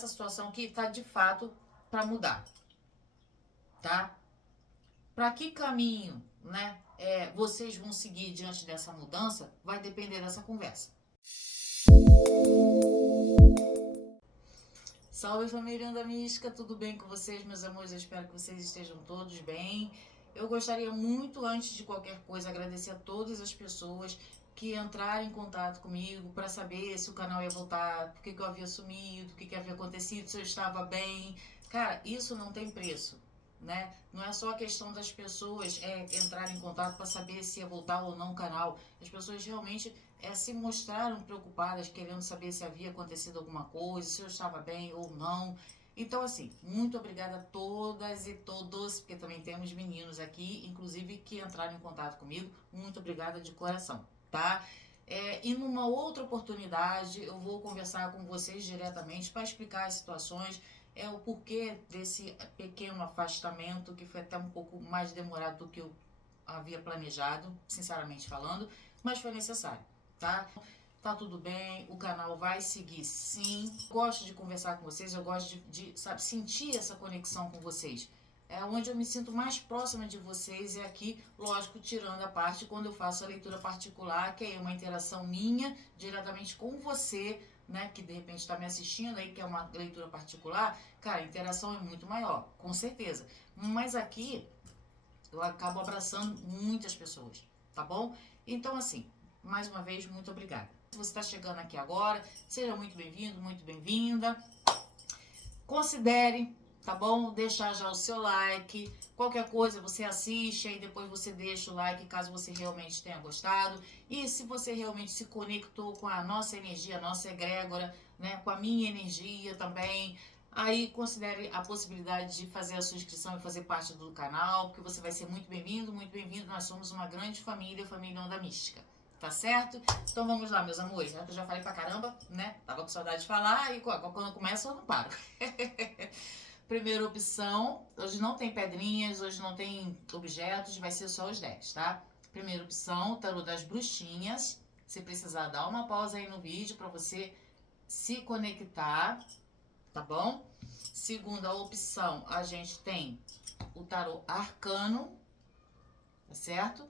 essa situação aqui tá de fato para mudar, tá? Para que caminho, né, vocês vão seguir diante dessa mudança vai depender dessa conversa. Salve, família da Mística, tudo bem com vocês, meus amores? Eu espero que vocês estejam todos bem. Eu gostaria muito, antes de qualquer coisa, agradecer a todas as pessoas que entraram em contato comigo para saber se o canal ia voltar, por que eu havia sumido, o que havia acontecido, se eu estava bem. Cara, isso não tem preço, né? Não é só a questão das pessoas entrarem em contato para saber se ia voltar ou não o canal. As pessoas realmente se mostraram preocupadas, querendo saber se havia acontecido alguma coisa, se eu estava bem ou não. Então, assim, muito obrigada a todas e todos, porque também temos meninos aqui, inclusive, que entraram em contato comigo. Muito obrigada de coração, tá? E numa outra oportunidade, eu vou conversar com vocês diretamente para explicar as situações, o porquê desse pequeno afastamento, que foi até um pouco mais demorado do que eu havia planejado, sinceramente falando, mas foi necessário, tá? Tá tudo bem, o canal vai seguir sim. Gosto de conversar com vocês, eu gosto de sabe, sentir essa conexão com vocês. É onde eu me sinto mais próxima de vocês, é aqui, lógico, tirando a parte quando eu faço a leitura particular, que é uma interação minha diretamente com você, né, que de repente está me assistindo aí, que é uma leitura particular. Cara, a interação é muito maior, com certeza. Mas aqui eu acabo abraçando muitas pessoas, tá bom? Então, assim, mais uma vez, muito obrigada. Se você está chegando aqui agora, seja muito bem-vindo, muito bem-vinda. Considere, tá bom? Deixar já o seu like. Qualquer coisa você assiste e depois você deixa o like caso você realmente tenha gostado. E se você realmente se conectou com a nossa energia, a nossa egrégora, né? Com a minha energia também, aí considere a possibilidade de fazer a sua inscrição e fazer parte do canal, porque você vai ser muito bem-vindo, muito bem-vindo. Nós somos uma grande família, família Onda Mística. Tá certo? Então vamos lá, meus amores. Eu já falei pra caramba, né? Tava com saudade de falar e quando eu começo eu não paro. Primeira opção, hoje não tem pedrinhas, hoje não tem objetos, vai ser só os 10, tá? Primeira opção, tarô das bruxinhas. Se precisar, dá uma pausa aí no vídeo pra você se conectar, tá bom? Segunda opção, a gente tem o tarô arcano, tá certo?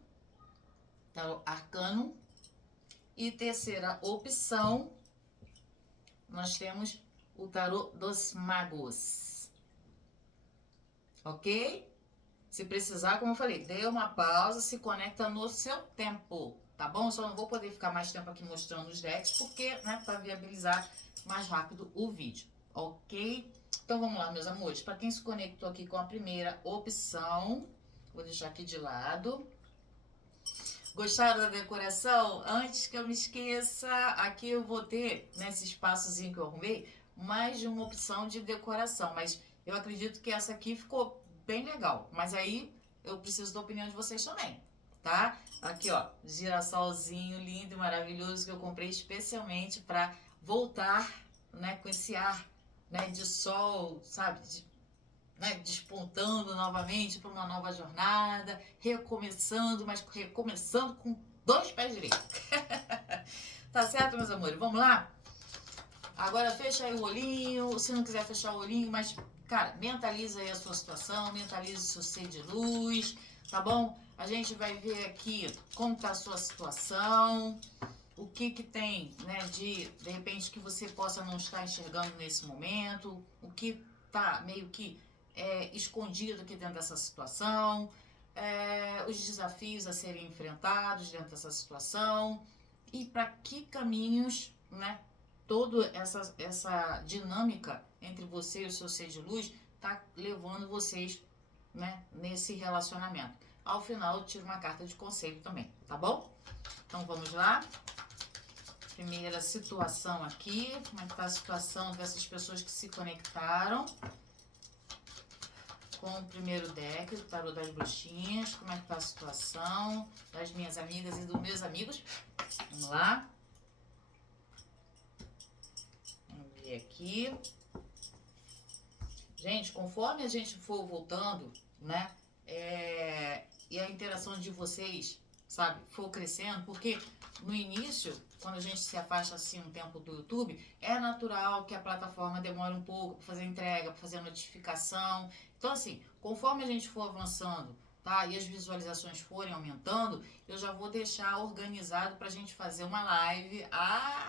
Tarô arcano. E terceira opção, nós temos o tarô dos magos. Ok? Se precisar, como eu falei, dê uma pausa, se conecta no seu tempo, tá bom? Eu só não vou poder ficar mais tempo aqui mostrando os decks, porque, né, para viabilizar mais rápido o vídeo, ok? Então vamos lá, meus amores. Para quem se conectou aqui com a primeira opção, vou deixar aqui de lado. Gostaram da decoração? Antes que eu me esqueça, aqui eu vou ter, nesse espaçozinho que eu arrumei, mais de uma opção de decoração. Mas eu acredito que essa aqui ficou bem legal. Mas aí eu preciso da opinião de vocês também, tá? Aqui, ó, girassolzinho lindo e maravilhoso que eu comprei especialmente para voltar, né, com esse ar, né, de sol, sabe, né, despontando novamente para uma nova jornada, recomeçando, mas recomeçando com 2 pés direitos. Tá certo, meus amores? Vamos lá? Agora fecha aí o olhinho, se não quiser fechar o olhinho, mas, cara, mentaliza aí a sua situação, mentaliza o seu ser de luz, tá bom? A gente vai ver aqui como tá a sua situação, o que tem, né, de repente, que você possa não estar enxergando nesse momento, o que tá meio que escondido aqui dentro dessa situação, os desafios a serem enfrentados dentro dessa situação e para que caminhos, né, toda essa dinâmica entre você e o seu ser de luz tá levando vocês, né, nesse relacionamento. Ao final eu tiro uma carta de conselho também, tá bom? Então vamos lá. Primeira situação aqui, como é que tá a situação dessas pessoas que se conectaram com o primeiro deck, o tarô das bruxinhas. Como é que tá a situação das minhas amigas e dos meus amigos? Vamos lá. Vamos ver aqui. Gente, conforme a gente for voltando, né, e a interação de vocês, sabe, for crescendo, porque no início, quando a gente se afasta assim um tempo do YouTube, é natural que a plataforma demore um pouco para fazer entrega, para fazer a notificação. Então, assim, conforme a gente for avançando, tá? E as visualizações forem aumentando, eu já vou deixar organizado para a gente fazer uma live,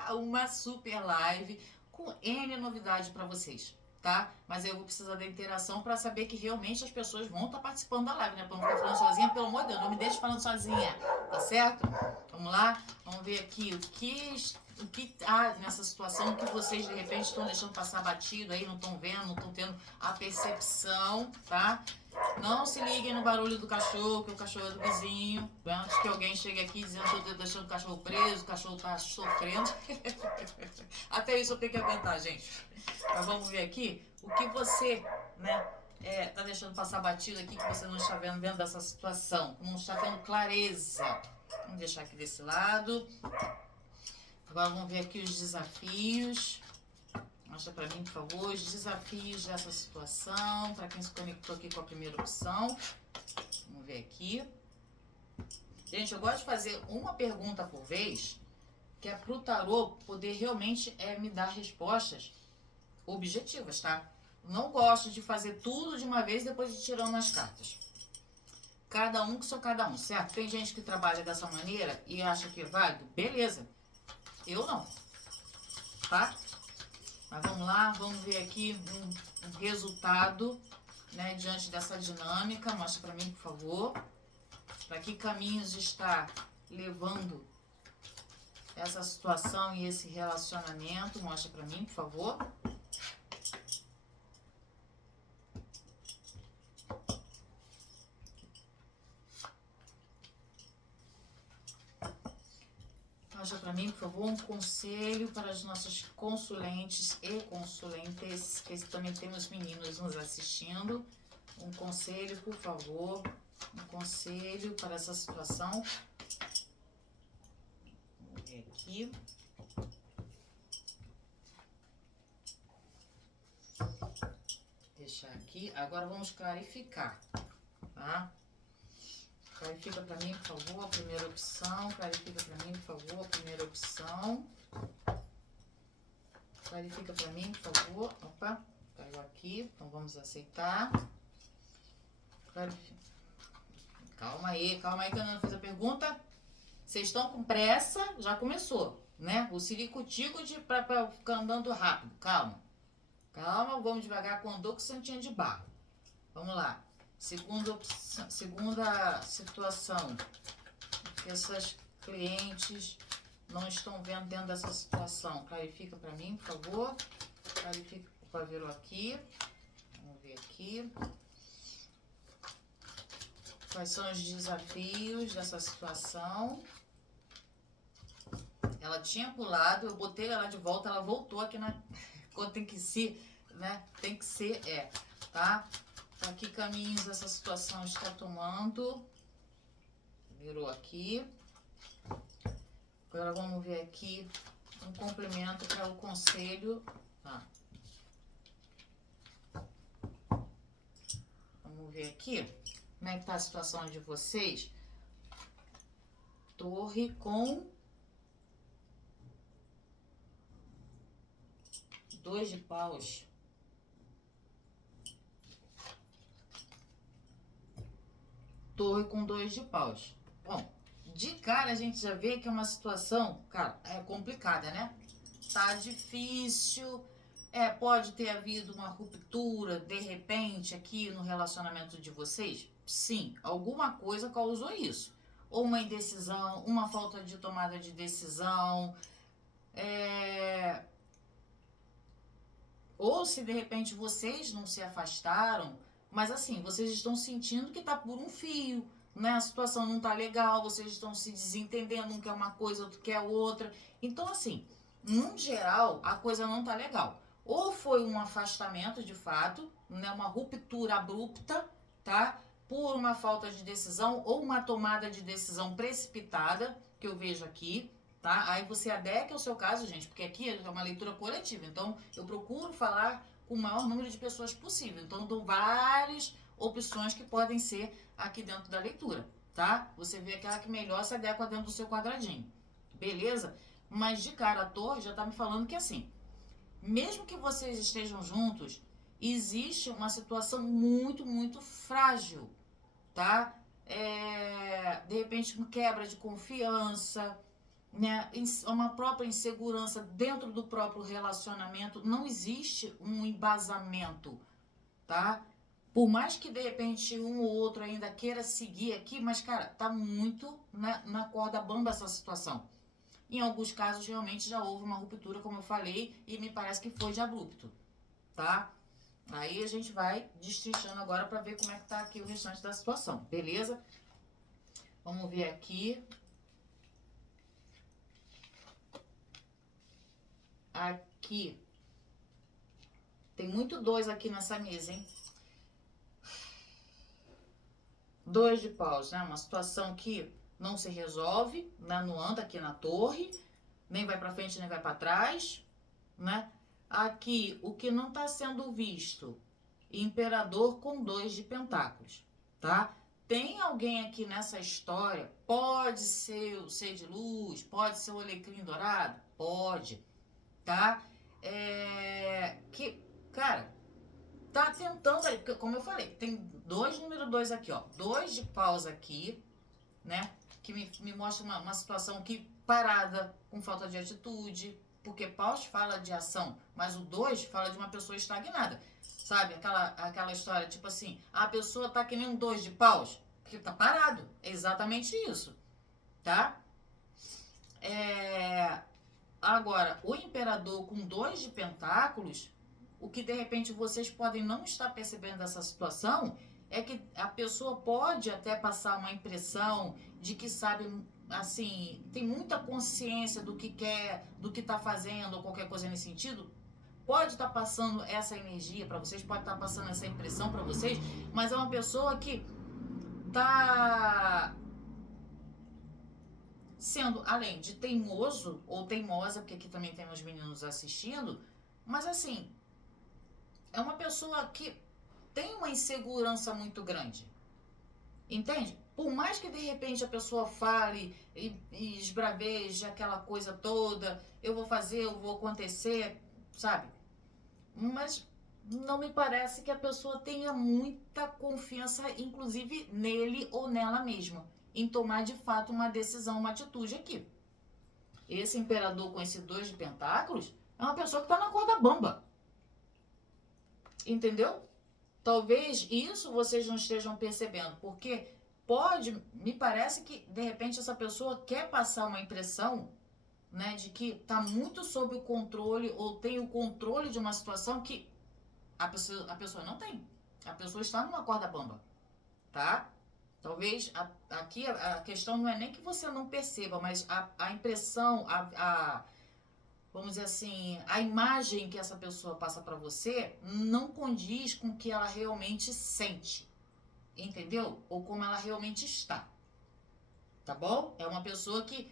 uma super live com N novidade para vocês, tá? Mas eu vou precisar da interação para saber que realmente as pessoas vão estar participando da live, né? Para não ficar falando sozinha, pelo amor de Deus, não me deixe falando sozinha, tá certo? Vamos lá? Vamos ver aqui o que há nessa situação que vocês de repente estão deixando passar batido aí, não estão vendo, não estão tendo a percepção, tá? Não se liguem no barulho do cachorro, que o cachorro é do vizinho. Antes que alguém chegue aqui dizendo que eu tô deixando o cachorro preso, o cachorro tá sofrendo. Até isso eu tenho que aguentar, gente. Mas vamos ver aqui o que você, né, tá deixando passar batido aqui, que você não está vendo dentro dessa situação, não está tendo clareza. Vamos deixar aqui desse lado. Agora vamos ver aqui os desafios. Mostra pra mim, por favor, os desafios dessa situação. Para quem se conectou aqui com a primeira opção. Vamos ver aqui. Gente, eu gosto de fazer uma pergunta por vez, que é pro tarô poder realmente me dar respostas objetivas, tá? Não gosto de fazer tudo de uma vez depois de tirando as cartas. Cada um que sou cada um, certo? Tem gente que trabalha dessa maneira e acha que é válido. Beleza. Eu não. Tá? Mas vamos lá, vamos ver aqui um resultado, né, diante dessa dinâmica. Mostra para mim, por favor. Para que caminhos está levando essa situação e esse relacionamento? Mostra para mim, por favor. Mostra para mim, por favor, um conselho para as nossas consulentes e consulentes, que também temos meninos nos assistindo. Um conselho, por favor. Um conselho para essa situação. Vamos ver aqui. Deixar aqui. Agora vamos clarificar, tá? Clarifica para mim, por favor, a primeira opção. Clarifica para mim, por favor, a primeira opção. Clarifica para mim, por favor. Opa, caiu aqui. Então vamos aceitar. Clarifica. Calma aí que a Ana fez a pergunta. Vocês estão com pressa? Já começou, né? O ciricutico para ficar andando rápido. Calma. Calma, vamos devagar com o andor com santinha de barro. Vamos lá. Segunda situação, que essas clientes não estão vendo dentro dessa situação. Clarifica para mim, por favor. Clarifica, opa, virou aqui. Vamos ver aqui. Quais são os desafios dessa situação? Ela tinha pulado, eu botei ela de volta, ela voltou aqui na... Quando tem que ser, né? Tem que ser, tá? Para que caminhos essa situação está tomando? Virou aqui. Agora vamos ver aqui um complemento para o conselho. Tá. Vamos ver aqui como é que tá a situação de vocês. Torre com 2 de paus. Torre com 2 de paus. Bom, de cara a gente já vê que é uma situação, cara, complicada, né? Tá difícil, pode ter havido uma ruptura, de repente, aqui no relacionamento de vocês. Sim, alguma coisa causou isso. Ou uma indecisão, uma falta de tomada de decisão, ou se de repente vocês não se afastaram, mas assim, vocês estão sentindo que tá por um fio, né? A situação não tá legal, vocês estão se desentendendo, um quer uma coisa, outro quer outra. Então, assim, no geral, a coisa não tá legal. Ou foi um afastamento de fato, né? Uma ruptura abrupta, tá? Por uma falta de decisão ou uma tomada de decisão precipitada, que eu vejo aqui, tá? Aí você adequa ao seu caso, gente, porque aqui é uma leitura coletiva, então eu procuro falar com o maior número de pessoas possível. Então, dou várias opções que podem ser aqui dentro da leitura, tá? Você vê aquela que melhor se adequa dentro do seu quadradinho. beleza? Mas de cara a torre já tá me falando que assim, mesmo que vocês estejam juntos, existe uma situação muito, muito frágil, tá? De repente, uma quebra de confiança, né? Uma própria insegurança dentro do próprio relacionamento. Não existe um embasamento, tá? Por mais que de repente um ou outro ainda queira seguir aqui, mas cara, tá muito na corda bamba essa situação. Em alguns casos, realmente já houve uma ruptura, como eu falei, e me parece que foi de abrupto, tá? Aí a gente vai destrinchando agora para ver como é que tá aqui o restante da situação, beleza? Vamos ver aqui. Aqui. Tem muito 2 aqui nessa mesa, hein? 2 de paus, né? Uma situação que não se resolve, né? Não anda aqui na torre, nem vai para frente, nem vai para trás, né? Aqui, o que não está sendo visto, imperador com 2 de pentáculos, tá? Tem alguém aqui nessa história, pode ser o ser de luz, pode ser o alecrim dourado, pode, tá? Que, cara, tá tentando, como eu falei, tem 2 número 2 aqui, ó, 2 de paus aqui, né? Que me mostra uma situação que parada, com falta de atitude, porque paus fala de ação, mas o 2 fala de uma pessoa estagnada. Sabe, aquela história, tipo assim, a pessoa tá que nem um 2 de paus, que tá parado. É exatamente isso, tá? Agora, o imperador com 2 de pentáculos, o que de repente vocês podem não estar percebendo dessa situação é que a pessoa pode até passar uma impressão de que sabe, assim, tem muita consciência do que quer, do que está fazendo ou qualquer coisa nesse sentido. Pode estar passando essa energia para vocês, pode estar passando essa impressão para vocês, mas é uma pessoa que tá sendo, além de teimoso ou teimosa, porque aqui também tem uns meninos assistindo, mas assim, é uma pessoa que tem uma insegurança muito grande. Entende? Por mais que de repente a pessoa fale e esbraveje aquela coisa toda, eu vou fazer, eu vou acontecer, sabe? Mas não me parece que a pessoa tenha muita confiança, inclusive nele ou nela mesma, em tomar de fato uma decisão, uma atitude aqui. Esse imperador com esse 2 de pentáculos é uma pessoa que tá na corda bamba. Entendeu? Talvez isso vocês não estejam percebendo, porque me parece que de repente essa pessoa quer passar uma impressão, né, de que tá muito sob o controle ou tem o controle de uma situação que a pessoa não tem. A pessoa está numa corda bamba, tá? Talvez aqui a questão não é nem que você não perceba, mas a impressão, vamos dizer assim, a imagem que essa pessoa passa para você não condiz com o que ela realmente sente, entendeu? Ou como ela realmente está, tá bom? É uma pessoa que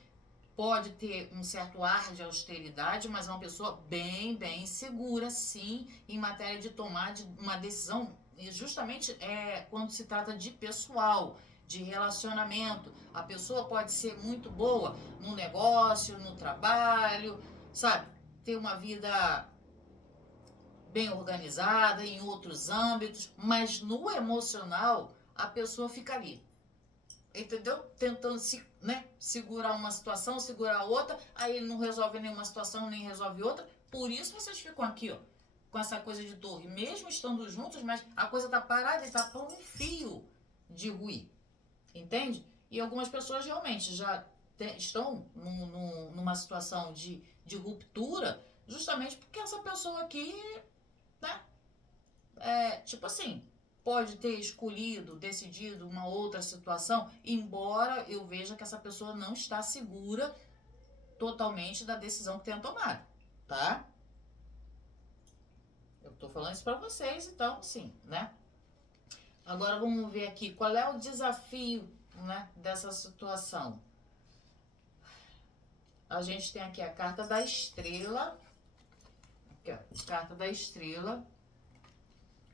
pode ter um certo ar de austeridade, mas é uma pessoa bem, bem segura, sim, em matéria de tomar uma decisão, e justamente quando se trata de pessoal, de relacionamento. A pessoa pode ser muito boa no negócio, no trabalho, sabe? Ter uma vida bem organizada em outros âmbitos, mas no emocional a pessoa fica ali, entendeu? Tentando segurar uma situação, segurar outra, aí ele não resolve nenhuma situação, nem resolve outra. Por isso vocês ficam aqui, ó, com essa coisa de torre, mesmo estando juntos, mas a coisa tá parada e tá por um fio de ruir, entende? E algumas pessoas realmente já estão numa situação de ruptura, justamente porque essa pessoa aqui, né, tipo assim, pode ter escolhido, decidido uma outra situação, embora eu veja que essa pessoa não está segura totalmente da decisão que tenha tomado, tá? Eu tô falando isso pra vocês, então, sim, né? Agora vamos ver aqui, qual é o desafio, né, dessa situação? A gente tem aqui a carta da estrela, aqui, ó, carta da estrela,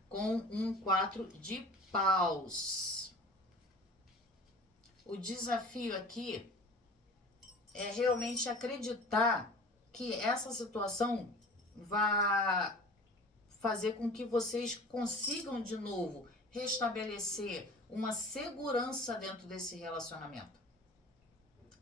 com um 4 de paus. O desafio aqui é realmente acreditar que essa situação vai fazer com que vocês consigam de novo restabelecer uma segurança dentro desse relacionamento.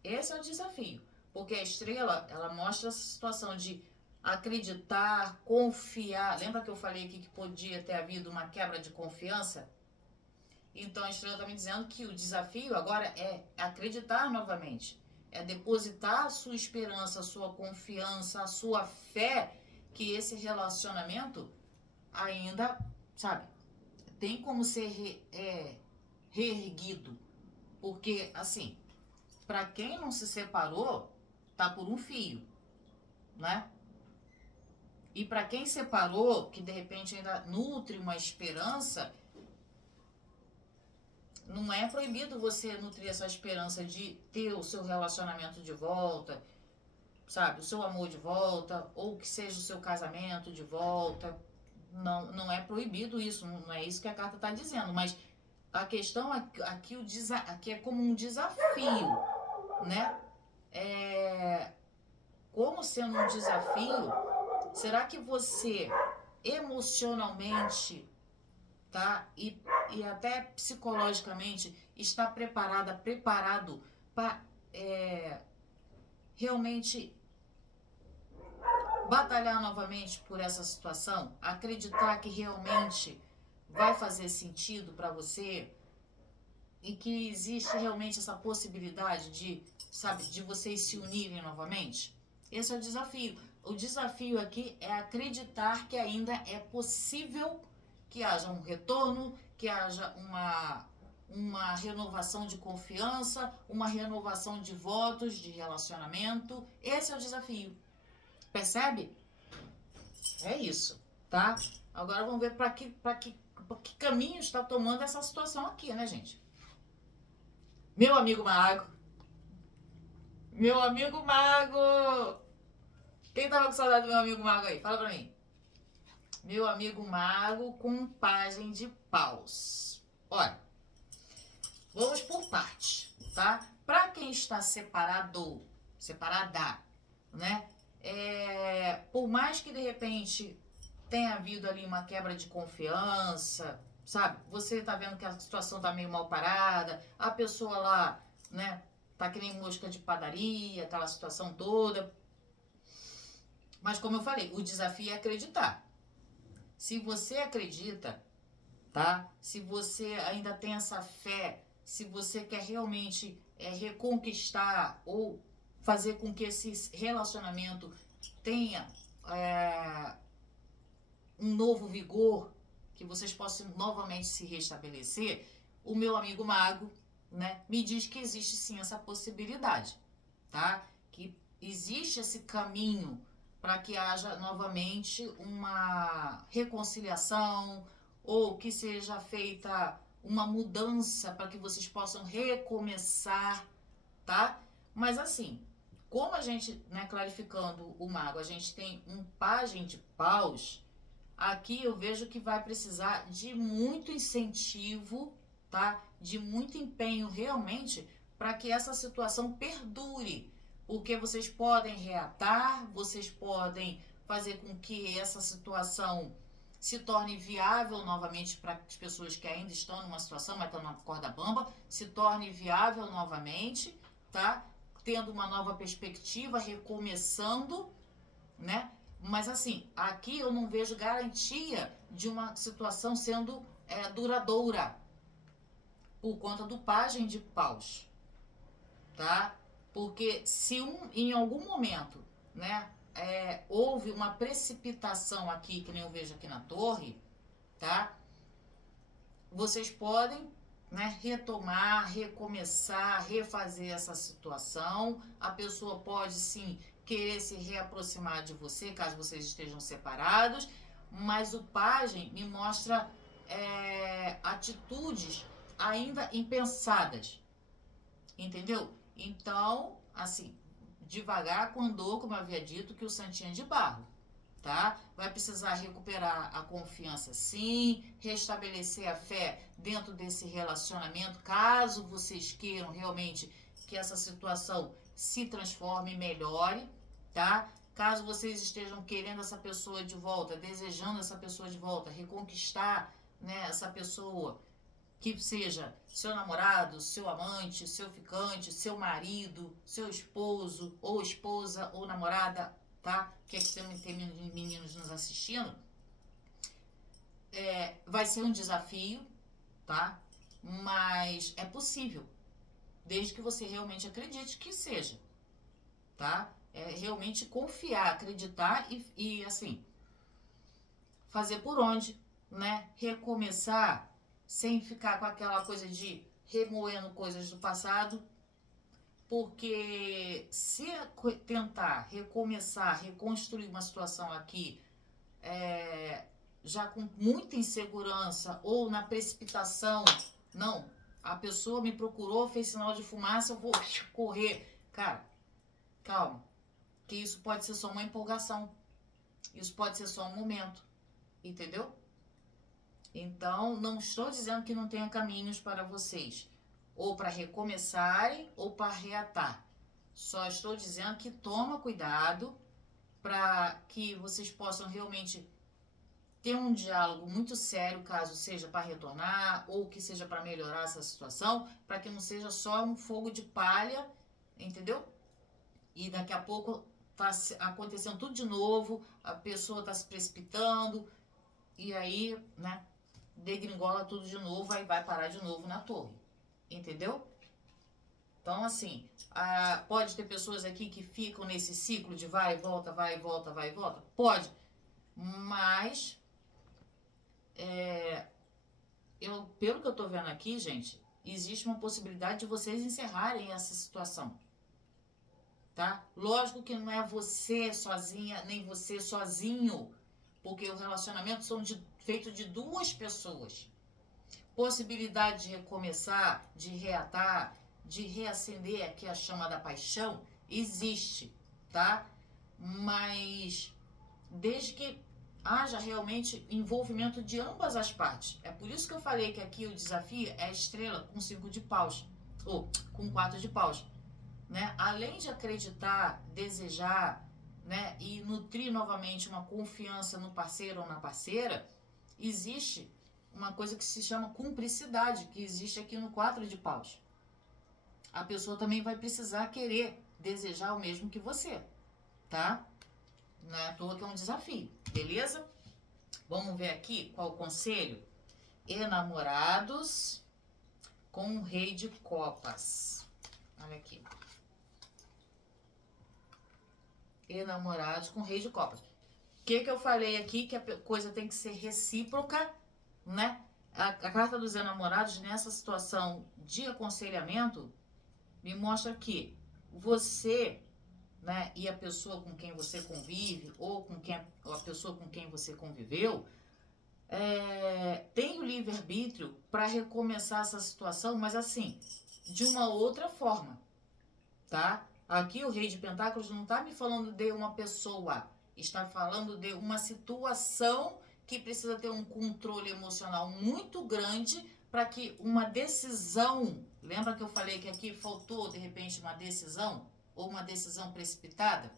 Esse é o desafio, porque a estrela, ela mostra essa situação de acreditar, confiar. Lembra que eu falei aqui que podia ter havido uma quebra de confiança? Então a estrela está me dizendo que o desafio agora é acreditar novamente, é depositar a sua esperança, a sua confiança, a sua fé que esse relacionamento ainda, sabe, tem como ser reerguido. Porque, assim, para quem não se separou, tá por um fio, né? E para quem separou, que de repente ainda nutre uma esperança, não é proibido você nutrir essa esperança de ter o seu relacionamento de volta, sabe? O seu amor de volta, ou que seja o seu casamento de volta. Não, não é proibido isso, não é isso que a carta está dizendo, mas a questão aqui, aqui é como um desafio, né? Como sendo um desafio, será que você emocionalmente, tá? E até psicologicamente está preparado para realmente batalhar novamente por essa situação? Acreditar que realmente vai fazer sentido para você e que existe realmente essa possibilidade de, sabe, de vocês se unirem novamente? Esse é o desafio. O desafio aqui é acreditar que ainda é possível que haja um retorno, que haja uma renovação de confiança, uma renovação de votos, de relacionamento. Esse é o desafio. Percebe? É isso, tá? Agora vamos ver para que caminho está tomando essa situação aqui, né, gente? Meu amigo mago. Meu amigo mago. Quem tava com saudade do meu amigo mago aí? Fala pra mim. Meu amigo mago com pajem de paus. Olha, vamos por parte, tá? Pra quem está separado, separada, né? Por mais que de repente tenha havido ali uma quebra de confiança, sabe? Você tá vendo que a situação tá meio mal parada, a pessoa lá, né? Tá que nem mosca de padaria, aquela situação toda. Mas como eu falei, o desafio é acreditar. Se você acredita, tá? Se você ainda tem essa fé, se você quer realmente reconquistar ou fazer com que esse relacionamento tenha um novo vigor, que vocês possam novamente se restabelecer, o meu amigo mago, né, me diz que existe sim essa possibilidade, tá? Que existe esse caminho para que haja novamente uma reconciliação ou que seja feita uma mudança para que vocês possam recomeçar, tá? Mas assim, como a gente, né, clarificando o mago, a gente tem um pajem de paus, aqui eu vejo que vai precisar de muito incentivo, tá? De muito empenho realmente para que essa situação perdure. Porque vocês podem reatar, vocês podem fazer com que essa situação se torne viável novamente para as pessoas que ainda estão numa situação, mas estão na corda bamba, se torne viável novamente, tá? Tendo uma nova perspectiva, recomeçando, né? Mas assim, aqui eu não vejo garantia de uma situação sendo duradoura por conta do pajem de paus, tá? Porque se em algum momento, né, houve uma precipitação aqui, que nem eu vejo aqui na torre, tá? Vocês podem, né, retomar, recomeçar, refazer essa situação. A pessoa pode sim querer se reaproximar de você, caso vocês estejam separados, mas o pajem me mostra atitudes ainda impensadas, entendeu? Então, assim, devagar com andor, como eu havia dito, que o santinho é de barro, tá? Vai precisar recuperar a confiança sim, restabelecer a fé dentro desse relacionamento, caso vocês queiram realmente que essa situação se transforme, melhore, tá? Caso vocês estejam querendo essa pessoa de volta, desejando essa pessoa de volta, reconquistar, né, essa pessoa, que seja seu namorado, seu amante, seu ficante, seu marido, seu esposo, ou esposa, ou namorada, tá? Que aqui tem meninos nos assistindo. Vai ser um desafio, tá? Mas é possível, desde que você realmente acredite que seja, tá? É realmente confiar, acreditar e assim, fazer por onde, né? Recomeçar sem ficar com aquela coisa de remoendo coisas do passado, porque se tentar recomeçar, reconstruir uma situação aqui, já com muita insegurança ou na precipitação, não, a pessoa me procurou, fez sinal de fumaça, eu vou correr. Cara, calma, que isso pode ser só uma empolgação, isso pode ser só um momento, entendeu? Então, não estou dizendo que não tenha caminhos para vocês, ou para recomeçarem, ou para reatar. Só estou dizendo que toma cuidado para que vocês possam realmente ter um diálogo muito sério, caso seja para retornar, ou que seja para melhorar essa situação, para que não seja só um fogo de palha, entendeu? E daqui a pouco tá acontecendo tudo de novo, a pessoa está se precipitando, e aí, né, degringola tudo de novo, aí vai parar de novo na torre, entendeu? Então, assim, pode ter pessoas aqui que ficam nesse ciclo de vai e volta, vai e volta, vai e volta? Pode, mas pelo que eu tô vendo aqui, gente, existe uma possibilidade de vocês encerrarem essa situação, tá? Lógico que não é você sozinha, nem você sozinho, porque o relacionamento feito de duas pessoas. Possibilidade de recomeçar, de reatar, de reacender aqui a chama da paixão, existe, tá? Mas desde que haja realmente envolvimento de ambas as partes. É por isso que eu falei que aqui o desafio é a estrela com 5 de paus, ou com 4 de paus, né? Além de acreditar, desejar, né, e nutrir novamente uma confiança no parceiro ou na parceira, existe uma coisa que se chama cumplicidade, que existe aqui no 4 de paus. A pessoa também vai precisar querer, desejar o mesmo que você, tá? Não é à toa que é um desafio, beleza? Vamos ver aqui qual o conselho. Enamorados com o rei de copas. Olha aqui. Enamorados com o rei de copas. O que eu falei aqui? Que a coisa tem que ser recíproca, né? A carta dos enamorados, nessa situação de aconselhamento, me mostra que você, né, e a pessoa com quem você convive, ou a pessoa com quem você conviveu, tem o livre-arbítrio para recomeçar essa situação, mas assim, de uma outra forma, tá? Aqui o Rei de Pentáculos não está me falando de uma pessoa, está falando de uma situação que precisa ter um controle emocional muito grande para que uma decisão, lembra que eu falei que aqui faltou de repente uma decisão ou uma decisão precipitada?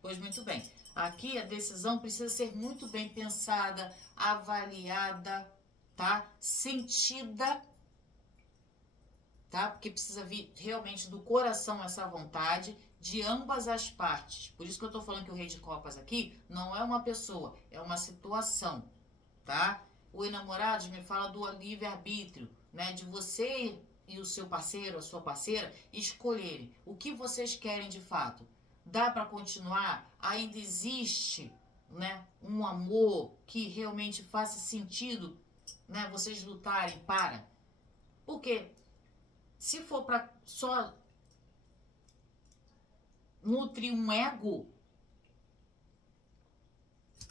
Pois muito bem, aqui a decisão precisa ser muito bem pensada, avaliada, tá? Sentida, tá? Porque precisa vir realmente do coração essa vontade de ambas as partes. Por isso que eu tô falando que o Rei de Copas aqui não é uma pessoa, é uma situação, tá? O enamorado me fala do livre-arbítrio, né? De você e o seu parceiro, a sua parceira, escolherem o que vocês querem de fato. Dá para continuar? Ainda existe, né, um amor que realmente faça sentido, né, vocês lutarem para? Porque se for para só nutrir um ego,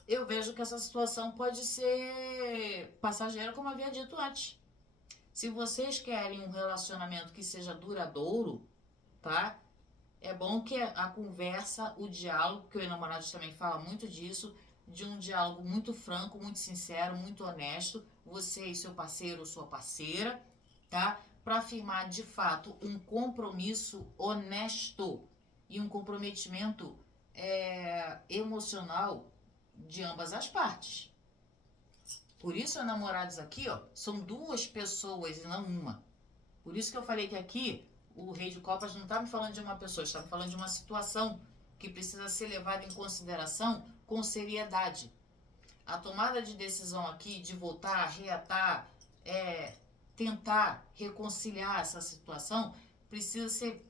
eu vejo que essa situação pode ser passageira, como havia dito antes. Se vocês querem um relacionamento que seja duradouro, tá? É bom que a conversa, o diálogo, que o enamorado também fala muito disso, de um diálogo muito franco, muito sincero, muito honesto, você e seu parceiro ou sua parceira, tá? para afirmar de fato um compromisso honesto e um comprometimento emocional de ambas as partes. Por isso, enamorados aqui, ó, são duas pessoas e não uma. Por isso que eu falei que aqui o Rei de Copas não está me falando de uma pessoa, está me falando de uma situação que precisa ser levada em consideração com seriedade. A tomada de decisão aqui de voltar, reatar, tentar reconciliar essa situação precisa ser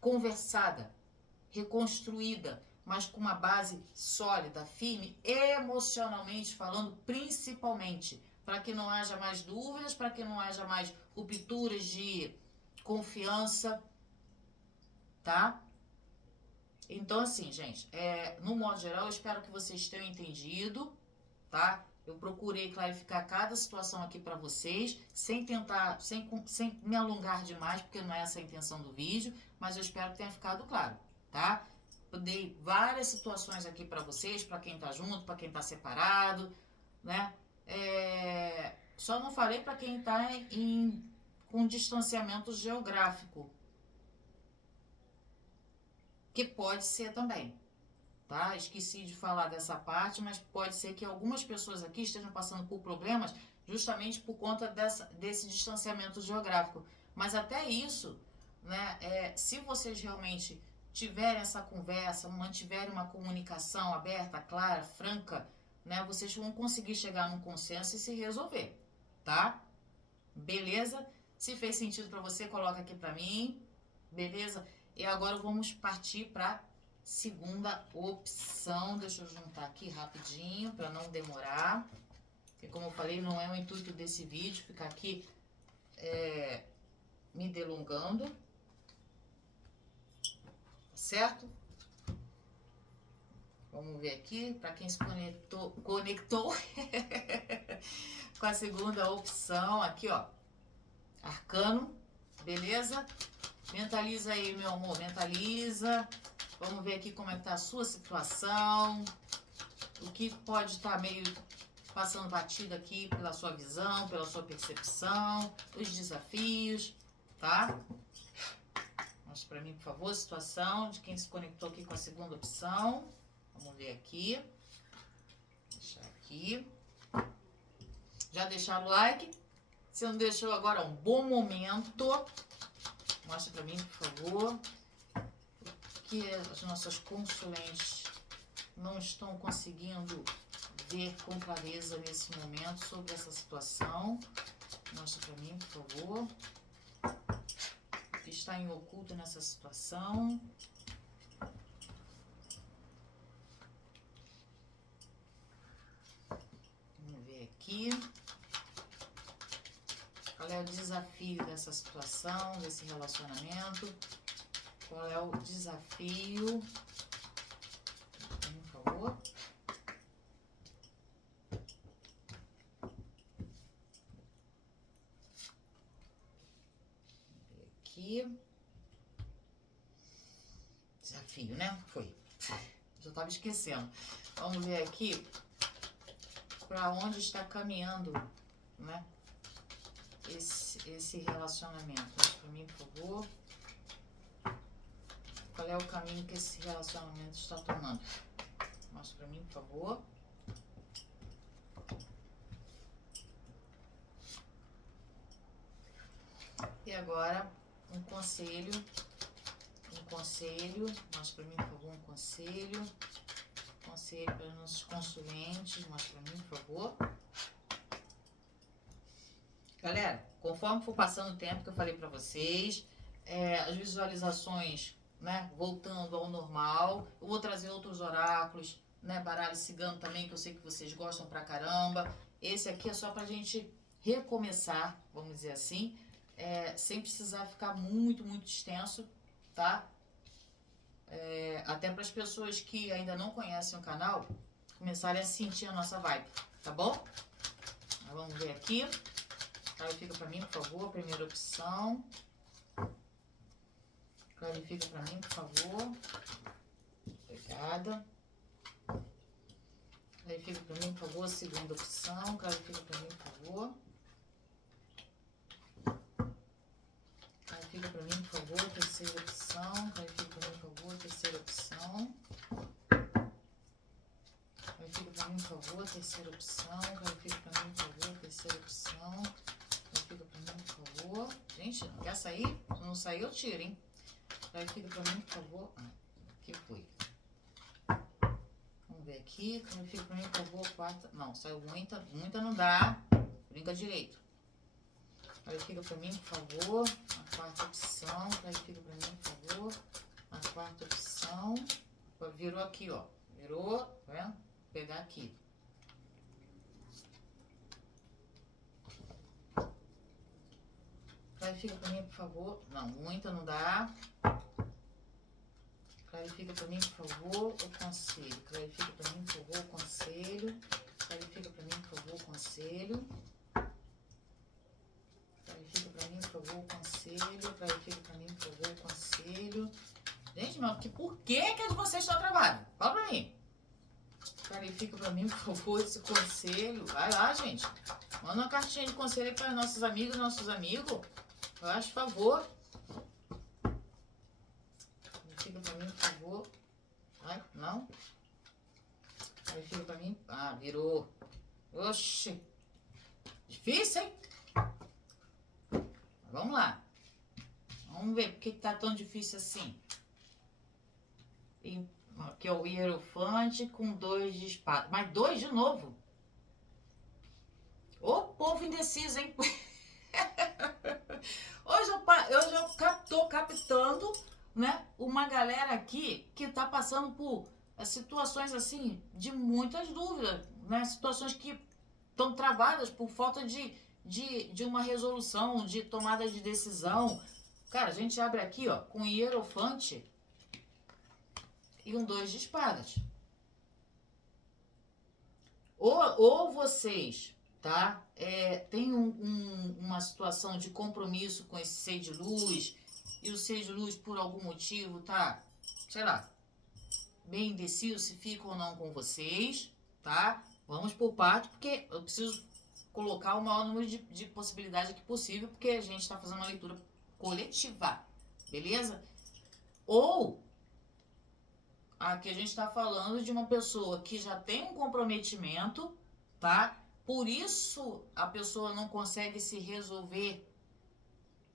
conversada, reconstruída, mas com uma base sólida, firme, emocionalmente falando, principalmente, para que não haja mais dúvidas, para que não haja mais rupturas de confiança, tá? Então, assim, gente, no modo geral, eu espero que vocês tenham entendido, tá? Eu procurei clarificar cada situação aqui para vocês, sem me alongar demais, porque não é essa a intenção do vídeo, mas eu espero que tenha ficado claro, tá? Eu dei várias situações aqui para vocês, para quem tá junto, para quem tá separado, né? Só não falei para quem tá com distanciamento geográfico, que pode ser também, tá? Esqueci de falar dessa parte, mas pode ser que algumas pessoas aqui estejam passando por problemas justamente por conta desse distanciamento geográfico. Mas até isso, né, se vocês realmente tiverem essa conversa, mantiverem uma comunicação aberta, clara, franca, né, vocês vão conseguir chegar num consenso e se resolver, tá? Beleza? Se fez sentido para você, coloca aqui para mim, beleza? E agora vamos partir para segunda opção. Deixa eu juntar aqui rapidinho para não demorar. E como eu falei, não é o intuito desse vídeo ficar aqui me delongando. Certo? Vamos ver aqui, para quem se conectou com a segunda opção, aqui ó, Arcano, beleza? Mentaliza aí, meu amor, mentaliza. Vamos ver aqui como é que tá a sua situação, o que pode estar meio passando batido aqui pela sua visão, pela sua percepção, os desafios, tá? Mostra pra mim, por favor, a situação de quem se conectou aqui com a segunda opção. Vamos ver aqui. Deixar aqui. Já deixaram o like? Se não deixou, agora é um bom momento. Mostra pra mim, por favor. O que as nossas consulentes não estão conseguindo ver com clareza nesse momento sobre essa situação. Mostra pra mim, por favor. O que está em oculto nessa situação. Vamos ver aqui. Qual é o desafio dessa situação, desse relacionamento? Qual é o desafio? Por favor. Aqui. Desafio, né? Foi. Já estava esquecendo. Vamos ver aqui para onde está caminhando, né? Esse relacionamento. Mostra para mim, por favor. Qual é o caminho que esse relacionamento está tomando? Mostra para mim, por favor. E agora, um conselho. Mostra para mim, por favor, um conselho. Conselho para os nossos consulentes. Mostra para mim, por favor. Galera, conforme for passando o tempo que eu falei para vocês, as visualizações, né, voltando ao normal, eu vou trazer outros oráculos, né, baralho cigano também, que eu sei que vocês gostam pra caramba. Esse aqui é só pra gente recomeçar, vamos dizer assim, sem precisar ficar muito, muito extenso, tá? Até para as pessoas que ainda não conhecem o canal, começarem a sentir a nossa vibe, tá bom? Vamos ver aqui. Clarifica para mim, por favor, a primeira opção. Clarifica para mim, por favor. Obrigada. Clarifica para mim, por favor, a segunda opção. Clarifica para mim, por favor. Clarifica pra mim, por favor, terceira opção. Clarifica pra mim, por favor, terceira opção. Clarifica pra mim, por favor, terceira opção. Clarifica pra mim, por favor, terceira opção. Clarifica pra mim, por favor. Gente, não quer sair? Se não sair, eu tiro, hein? Clarifica pra mim, por favor. Ah, aqui foi. Vamos ver aqui. Clarifica pra mim, por favor, quarta. Não, saiu muita. Muita não dá. Brinca direito. Clarifica pra mim, por favor. A quarta opção. Clarifica pra mim, por favor. A quarta opção. Virou aqui, ó. Virou, tá vendo? Vou pegar aqui. Clarifica pra mim, por favor. Não, muita não dá. Clarifica pra mim, por favor, o conselho. Clarifica pra mim, por favor, o conselho. Clarifica pra mim, por favor, o conselho. Clarifica pra mim, por favor, o conselho. Clarifica pra mim, por favor, o conselho. Gente, mas por que a de vocês está travada? Fala pra mim. Clarifica pra mim, por favor, esse conselho. Vai lá, gente. Manda uma cartinha de conselho aí para nossos amigos. Faz favor. Clarifica pra mim, por favor. Ai, não. Clarifica pra mim. Ah, virou. Oxi. Difícil, hein? Vamos lá. Vamos ver por que tá tão difícil assim. Aqui é o Hierofante com 2 de espada. Mas 2 de novo? Ô, povo indeciso, hein? Hoje eu já tô captando, né? Uma galera aqui que tá passando por situações assim de muitas dúvidas, né? Situações que estão travadas por falta de uma resolução, de tomada de decisão. Cara, a gente abre aqui, ó, com Hierofante e um 2 de espadas. Ou vocês, tá? Tem uma situação de compromisso com esse ser de luz, e o ser de luz, por algum motivo, tá, sei lá, bem indeciso se fica ou não com vocês, tá? Vamos por parte, porque eu preciso colocar o maior número de possibilidades aqui possível, porque a gente tá fazendo uma leitura coletiva, beleza? Ou aqui a gente está falando de uma pessoa que já tem um comprometimento, tá? Por isso a pessoa não consegue se resolver,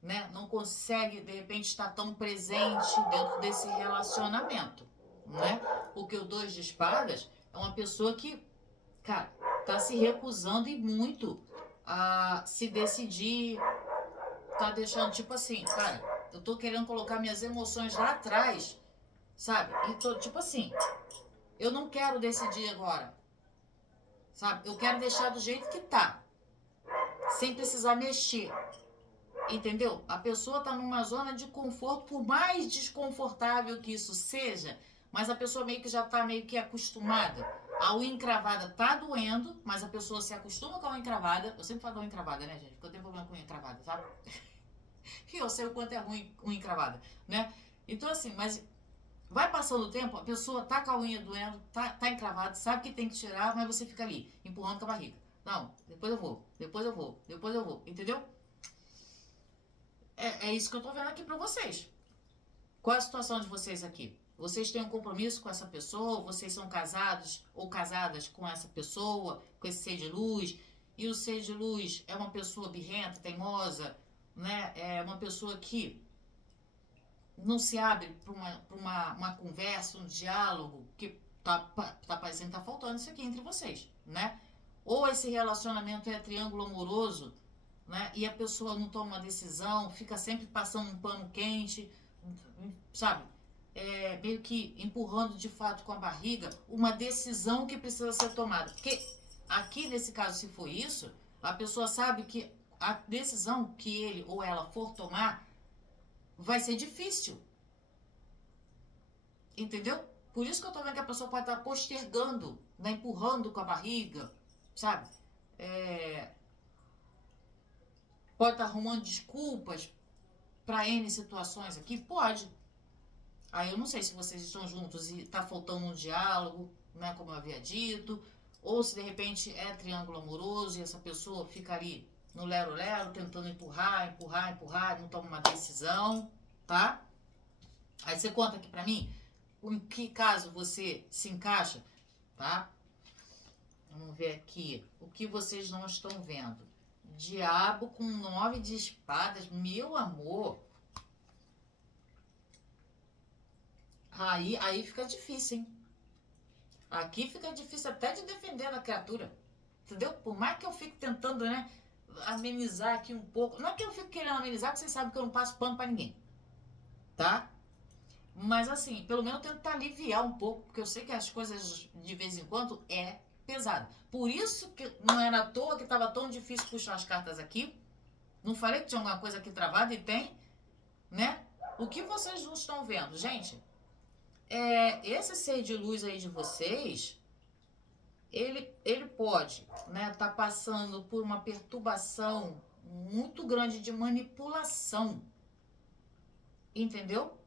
né? Não consegue, de repente, estar tão presente dentro desse relacionamento, né? Porque o 2 de espadas é uma pessoa que, cara, tá se recusando e muito a se decidir, tá deixando, tipo assim, cara, eu tô querendo colocar minhas emoções lá atrás, sabe? E tô, tipo assim, eu não quero decidir agora, sabe? Eu quero deixar do jeito que tá, sem precisar mexer, entendeu? A pessoa tá numa zona de conforto, por mais desconfortável que isso seja, mas a pessoa meio que já tá meio que acostumada. A unha encravada tá doendo, mas a pessoa se acostuma com a unha encravada. Eu sempre falo da unha encravada, né, gente? Porque eu tenho problema com unha encravada, sabe? E eu sei o quanto é ruim unha encravada, né? Então, assim, mas vai passando o tempo, a pessoa tá com a unha doendo, tá encravada, sabe que tem que tirar, mas você fica ali, empurrando com a barriga. Não, depois eu vou, entendeu? É isso que eu tô vendo aqui pra vocês. Qual é a situação de vocês aqui? Vocês têm um compromisso com essa pessoa? Vocês são casados ou casadas com essa pessoa, com esse ser de luz? E o ser de luz é uma pessoa birrenta, teimosa, né? É uma pessoa que não se abre para uma conversa, um diálogo, que tá parecendo que tá faltando isso aqui entre vocês, né? Ou esse relacionamento é triângulo amoroso, né? E a pessoa não toma uma decisão, fica sempre passando um pano quente, sabe? Meio que empurrando de fato com a barriga uma decisão que precisa ser tomada. Porque aqui, nesse caso, se for isso, a pessoa sabe que a decisão que ele ou ela for tomar vai ser difícil. Entendeu? Por isso que eu tô vendo que a pessoa pode estar postergando, né? Empurrando com a barriga, sabe? Pode estar arrumando desculpas para N situações aqui? Pode. Aí eu não sei se vocês estão juntos e tá faltando um diálogo, como eu havia dito, ou se de repente é triângulo amoroso e essa pessoa fica ali no lero-lero, tentando empurrar, não toma uma decisão, tá? Aí você conta aqui pra mim em que caso você se encaixa, tá? Vamos ver aqui o que vocês não estão vendo. Diabo com 9 de espadas, meu amor. Aí fica difícil, hein? Aqui fica difícil até de defender a criatura. Entendeu? Por mais que eu fique tentando, né, amenizar aqui um pouco. Não é que eu fico querendo amenizar, porque vocês sabem que eu não passo pano pra ninguém. Tá? Mas assim, pelo menos eu tento aliviar um pouco, porque eu sei que as coisas de vez em quando é pesado. Por isso que não era à toa que estava tão difícil puxar as cartas aqui. Não falei que tinha alguma coisa aqui travada e tem, né? O que vocês não estão vendo, gente? Esse ser de luz aí de vocês, ele pode, né, tá passando por uma perturbação muito grande de manipulação, entendeu?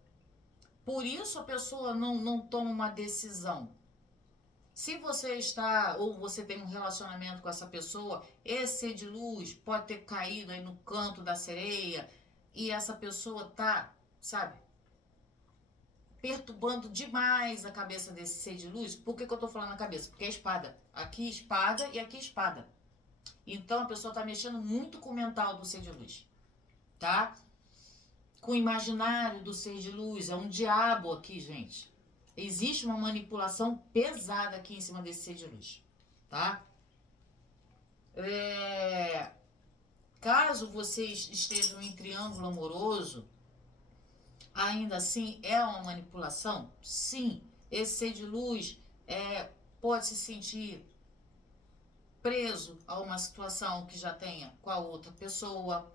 Por isso a pessoa não toma uma decisão. Se você está, ou você tem um relacionamento com essa pessoa, esse ser de luz pode ter caído aí no canto da sereia e essa pessoa tá, sabe, perturbando demais a cabeça desse ser de luz. Por que eu tô falando a cabeça? Porque é espada. Aqui espada e aqui espada. Então a pessoa tá mexendo muito com o mental do ser de luz, tá? Com o imaginário do ser de luz. É um diabo aqui, gente. Existe uma manipulação pesada aqui em cima desse ser de luz, tá? Caso vocês estejam em triângulo amoroso, ainda assim é uma manipulação? Sim. Esse ser de luz pode se sentir preso a uma situação que já tenha com a outra pessoa,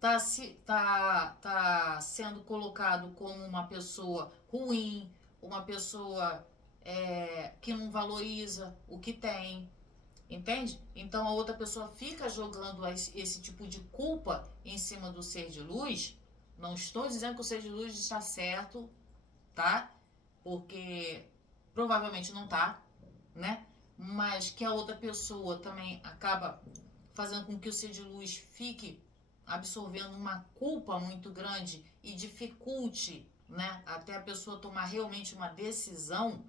tá sendo colocado como uma pessoa ruim, uma pessoa que não valoriza o que tem, entende? Então a outra pessoa fica jogando esse tipo de culpa em cima do ser de luz. Não estou dizendo que o ser de luz está certo, tá? Porque provavelmente não tá, né? Mas que a outra pessoa também acaba fazendo com que o ser de luz fique absorvendo uma culpa muito grande e dificulte, né, até a pessoa tomar realmente uma decisão,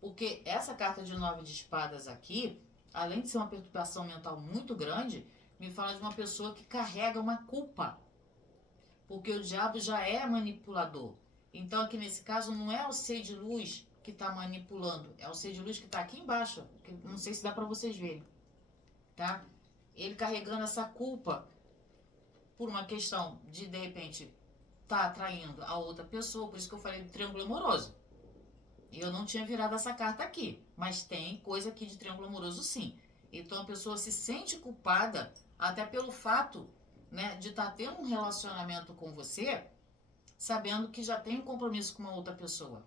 porque essa carta de 9 de espadas aqui, além de ser uma perturbação mental muito grande, me fala de uma pessoa que carrega uma culpa, porque o diabo já é manipulador. Então aqui nesse caso não é o ser de luz que está manipulando, é o ser de luz que está aqui embaixo, que não sei se dá para vocês verem, tá? Ele carregando essa culpa por uma questão de repente, tá atraindo a outra pessoa, por isso que eu falei do triângulo amoroso. Eu não tinha virado essa carta aqui, mas tem coisa aqui de triângulo amoroso sim. Então a pessoa se sente culpada até pelo fato, né, de estar tendo um relacionamento com você, sabendo que já tem um compromisso com uma outra pessoa.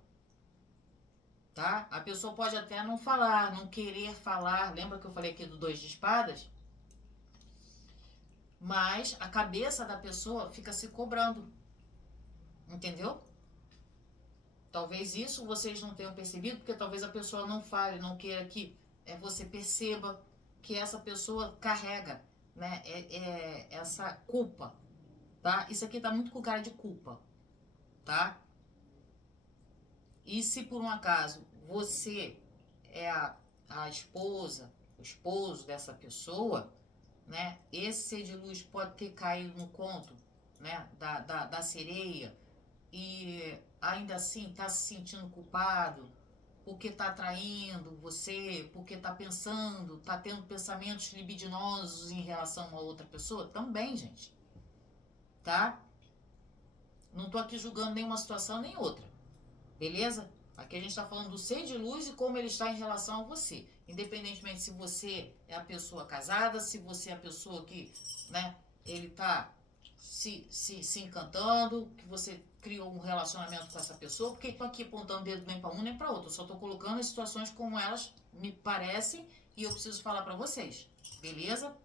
Tá? A pessoa pode até não falar, não querer falar. Lembra que eu falei aqui do 2 de espadas? Mas a cabeça da pessoa fica se cobrando. Entendeu? Talvez isso vocês não tenham percebido, porque talvez a pessoa não fale, não queira que você perceba que essa pessoa carrega, né, essa culpa, tá? Isso aqui tá muito com cara de culpa, tá? E se por um acaso você é a esposa, o esposo dessa pessoa, né? Esse ser de luz pode ter caído no conto, né? Da sereia e ainda assim tá se sentindo culpado porque tá atraindo você, porque tá pensando, tá tendo pensamentos libidinosos em relação a outra pessoa, também, gente, tá? Não tô aqui julgando nenhuma situação nem outra, beleza? Aqui a gente tá falando do ser de luz e como ele está em relação a você. Independentemente se você é a pessoa casada, se você é a pessoa que, né, ele tá se encantando, que você criou um relacionamento com essa pessoa, porque tô aqui apontando o dedo nem para um nem para outro, eu só tô colocando as situações como elas me parecem e eu preciso falar para vocês, beleza?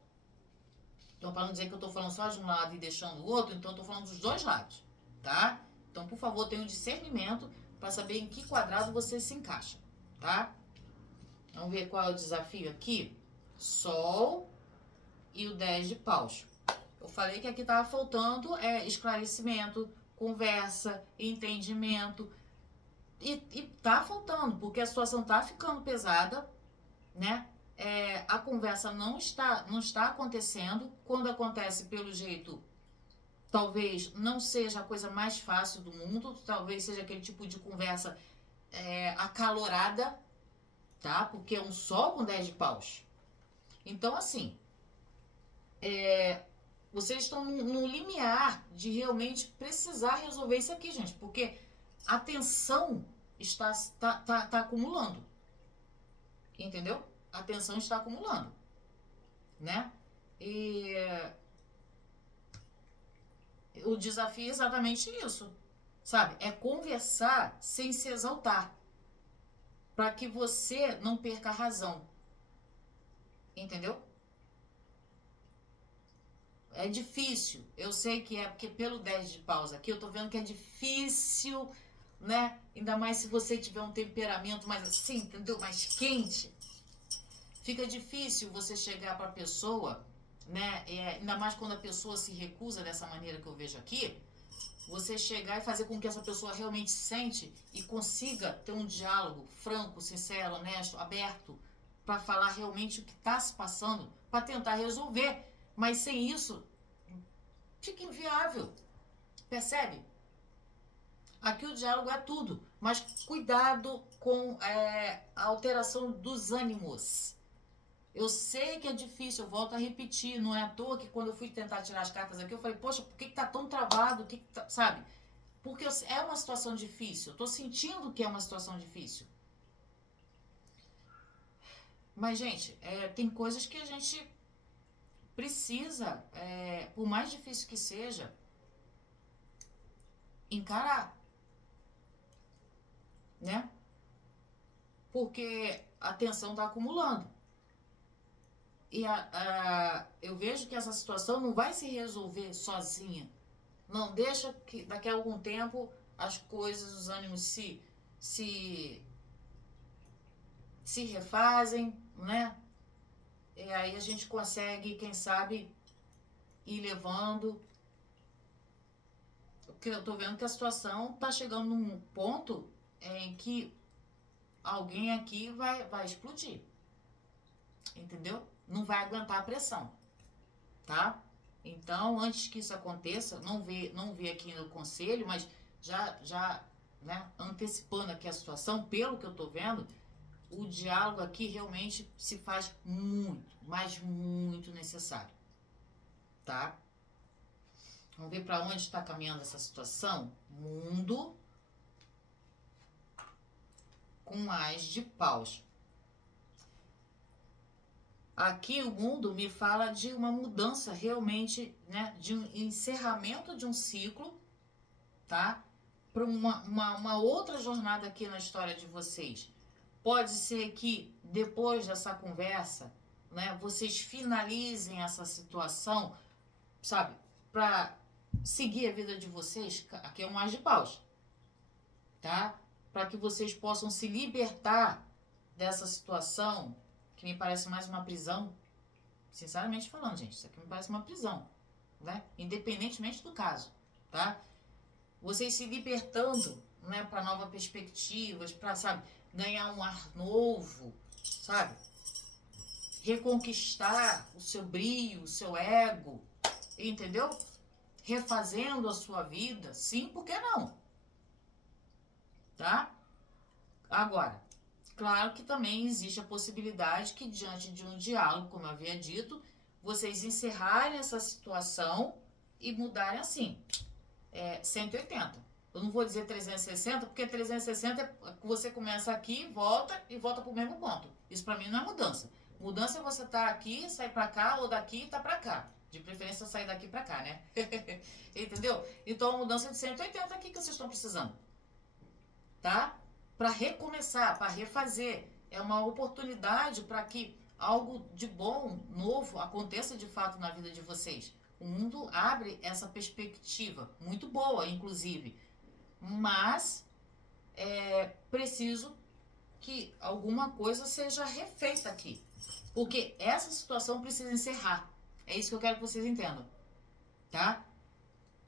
Então, para não dizer que eu tô falando só de um lado e deixando o outro, então eu tô falando dos dois lados, tá? Então, por favor, tenha um discernimento para saber em que quadrado você se encaixa, tá? Vamos ver qual é o desafio aqui. Sol e o 10 de paus. Eu falei que aqui estava faltando esclarecimento, conversa, entendimento. E tá faltando, porque a situação tá ficando pesada, né? A conversa não está acontecendo. Quando acontece pelo jeito, talvez não seja a coisa mais fácil do mundo, talvez seja aquele tipo de conversa acalorada, tá? Porque é um sol com 10 de paus. Então, assim, vocês estão no limiar de realmente precisar resolver isso aqui, gente, porque a tensão tá acumulando, entendeu? A tensão está acumulando, né? E o desafio é exatamente isso, sabe? É conversar sem se exaltar, para que você não perca a razão, entendeu? É difícil, eu sei que porque pelo 10 de paus aqui, eu tô vendo que é difícil, né? Ainda mais se você tiver um temperamento mais assim, entendeu? Mais quente. Fica difícil você chegar pra pessoa, né? Ainda mais quando a pessoa se recusa dessa maneira que eu vejo aqui, você chegar e fazer com que essa pessoa realmente sente e consiga ter um diálogo franco, sincero, honesto, aberto, para falar realmente o que está se passando, para tentar resolver. Mas sem isso, fica inviável. Percebe? Aqui o diálogo é tudo, mas cuidado com a alteração dos ânimos. Eu sei que é difícil, eu volto a repetir, não é à toa que quando eu fui tentar tirar as cartas aqui, eu falei, poxa, por que tá tão travado, sabe? Porque é uma situação difícil, eu tô sentindo que é uma situação difícil. Mas, gente, tem coisas que a gente precisa, por mais difícil que seja, encarar, né? Porque a tensão tá acumulando. E eu vejo que essa situação não vai se resolver sozinha. Não deixa que daqui a algum tempo as coisas, os ânimos se refazem, né? E aí a gente consegue, quem sabe, ir levando. Porque eu tô vendo que a situação tá chegando num ponto em que alguém aqui vai explodir. Entendeu? Não vai aguentar a pressão, tá? Então, antes que isso aconteça, não vi aqui no conselho, mas já né, antecipando aqui a situação, pelo que eu tô vendo, o diálogo aqui realmente se faz muito, mas muito necessário, tá? Vamos ver para onde está caminhando essa situação? Mundo com mais de paus. Aqui o mundo me fala de uma mudança realmente, né, de um encerramento de um ciclo, tá? Para uma outra jornada aqui na história de vocês. Pode ser que depois dessa conversa, né, vocês finalizem essa situação, sabe? Para seguir a vida de vocês. Aqui é um mais de paus, tá? Para que vocês possam se libertar dessa situação que me parece mais uma prisão. Sinceramente falando, gente, isso aqui me parece uma prisão, né? Independentemente do caso, tá? Vocês se libertando, né, para novas perspectivas, para, sabe, ganhar um ar novo, sabe? Reconquistar o seu brio, o seu ego, entendeu? Refazendo a sua vida, sim, por que não? Tá? Agora, claro que também existe a possibilidade que, diante de um diálogo, como eu havia dito, vocês encerrarem essa situação e mudarem assim, 180. Eu não vou dizer 360, porque 360 você começa aqui, volta e volta pro mesmo ponto. Isso pra mim não é mudança. Mudança é você tá aqui, sair pra cá, ou daqui e tá pra cá. De preferência sair daqui pra cá, né? Entendeu? Então a mudança é de 180 aqui que vocês estão precisando. Tá? Para recomeçar, para refazer. É uma oportunidade para que algo de bom, novo, aconteça de fato na vida de vocês. O mundo abre essa perspectiva, muito boa, inclusive. Mas é preciso que alguma coisa seja refeita aqui. Porque essa situação precisa encerrar. É isso que eu quero que vocês entendam, tá?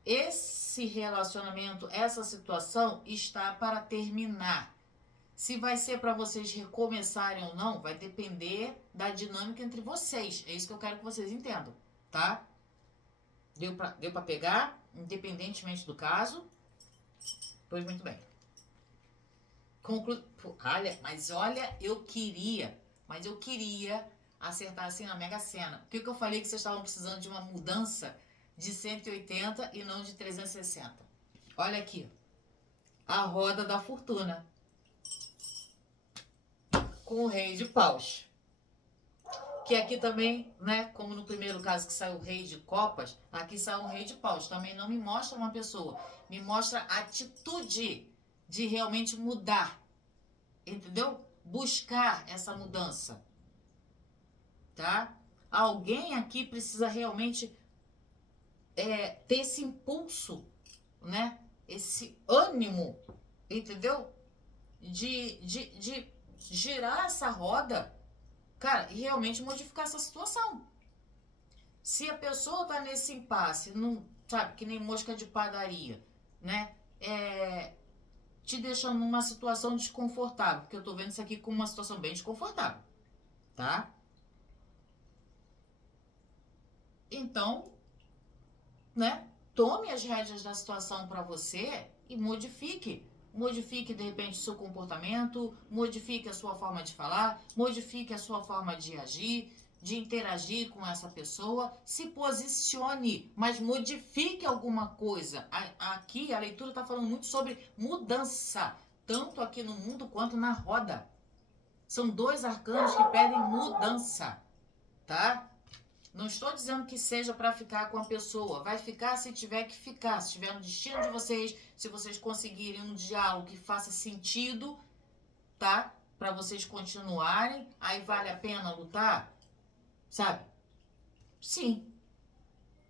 Esse relacionamento, essa situação está para terminar. Se vai ser para vocês recomeçarem ou não, vai depender da dinâmica entre vocês. É isso que eu quero que vocês entendam, tá? Deu pra pegar, independentemente do caso? Pois muito bem. Olha, eu queria acertar assim na Mega Sena. Por que eu falei que vocês estavam precisando de uma mudança de 180 e não de 360? Olha aqui, a roda da fortuna com o rei de paus. Que aqui também, né, como no primeiro caso que saiu o rei de copas, aqui saiu um rei de paus. Também não me mostra uma pessoa, me mostra a atitude de realmente mudar, entendeu? Buscar essa mudança, tá? Alguém aqui precisa realmente ter esse impulso, né? Esse ânimo, entendeu? De girar essa roda, cara, e realmente modificar essa situação. Se a pessoa tá nesse impasse, não, sabe, que nem mosca de padaria, né? Te deixando numa situação desconfortável, porque eu tô vendo isso aqui como uma situação bem desconfortável, tá? Então, né? Tome as rédeas da situação para você e modifique. Modifique, de repente, o seu comportamento, modifique a sua forma de falar, modifique a sua forma de agir, de interagir com essa pessoa. Se posicione, mas modifique alguma coisa. Aqui, a leitura está falando muito sobre mudança, tanto aqui no mundo quanto na roda. São dois arcanos que pedem mudança, tá? Não estou dizendo que seja para ficar com a pessoa. Vai ficar se tiver que ficar. Se estiver no destino de vocês, se vocês conseguirem um diálogo que faça sentido, tá? Para vocês continuarem, aí vale a pena lutar, sabe? Sim.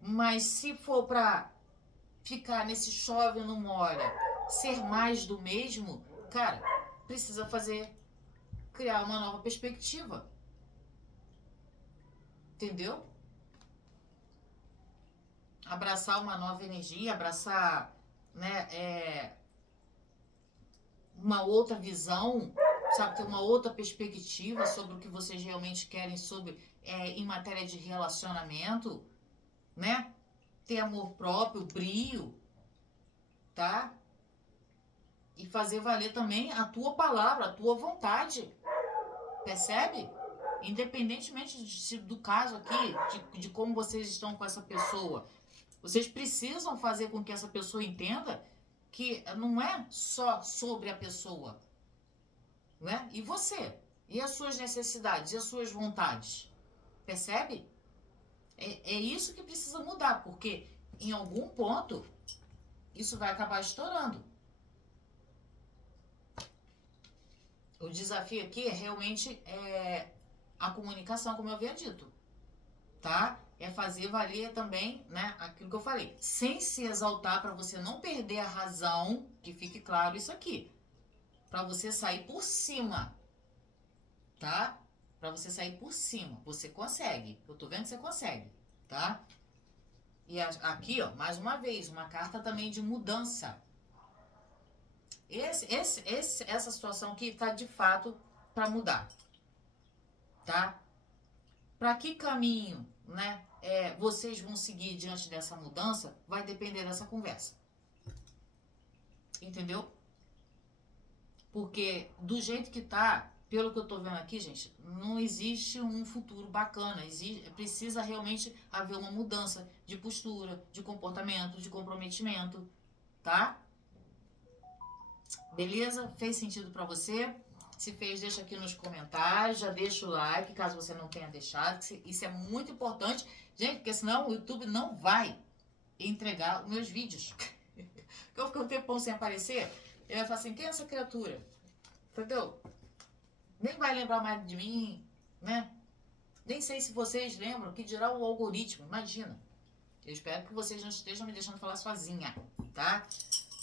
Mas se for para ficar nesse chove não molha, ser mais do mesmo, cara, precisa criar uma nova perspectiva. Entendeu? Abraçar uma nova energia, abraçar, né, uma outra visão, sabe, ter uma outra perspectiva sobre o que vocês realmente querem em matéria de relacionamento, né? Ter amor próprio, brio, tá? E fazer valer também a tua palavra, a tua vontade, percebe? Independentemente do caso aqui, de como vocês estão com essa pessoa, vocês precisam fazer com que essa pessoa entenda que não é só sobre a pessoa, né? E você? E as suas necessidades? E as suas vontades? Percebe? É isso que precisa mudar, porque em algum ponto isso vai acabar estourando. O desafio aqui é realmente a comunicação, como eu havia dito, tá? É fazer valer também, né, aquilo que eu falei, sem se exaltar, para você não perder a razão, que fique claro isso aqui, para você sair por cima, tá? Para você sair por cima, você consegue, eu tô vendo que você consegue, tá? E aqui, ó, mais uma vez, uma carta também de mudança. Essa situação aqui tá de fato para mudar, tá? Para que caminho, né, vocês vão seguir diante dessa mudança, vai depender dessa conversa. Entendeu? Porque do jeito que tá, pelo que eu tô vendo aqui, gente, não existe um futuro bacana. Precisa realmente haver uma mudança de postura, de comportamento, de comprometimento, tá? Beleza? Fez sentido para você? Se fez, deixa aqui nos comentários, já deixa o like, caso você não tenha deixado. Isso é muito importante, gente, porque senão o YouTube não vai entregar os meus vídeos. Eu fico um tempão sem aparecer, ele vai falar assim, quem é essa criatura? Entendeu? Nem vai lembrar mais de mim, né? Nem sei se vocês lembram, que dirá o algoritmo, imagina. Eu espero que vocês não estejam me deixando falar sozinha, tá?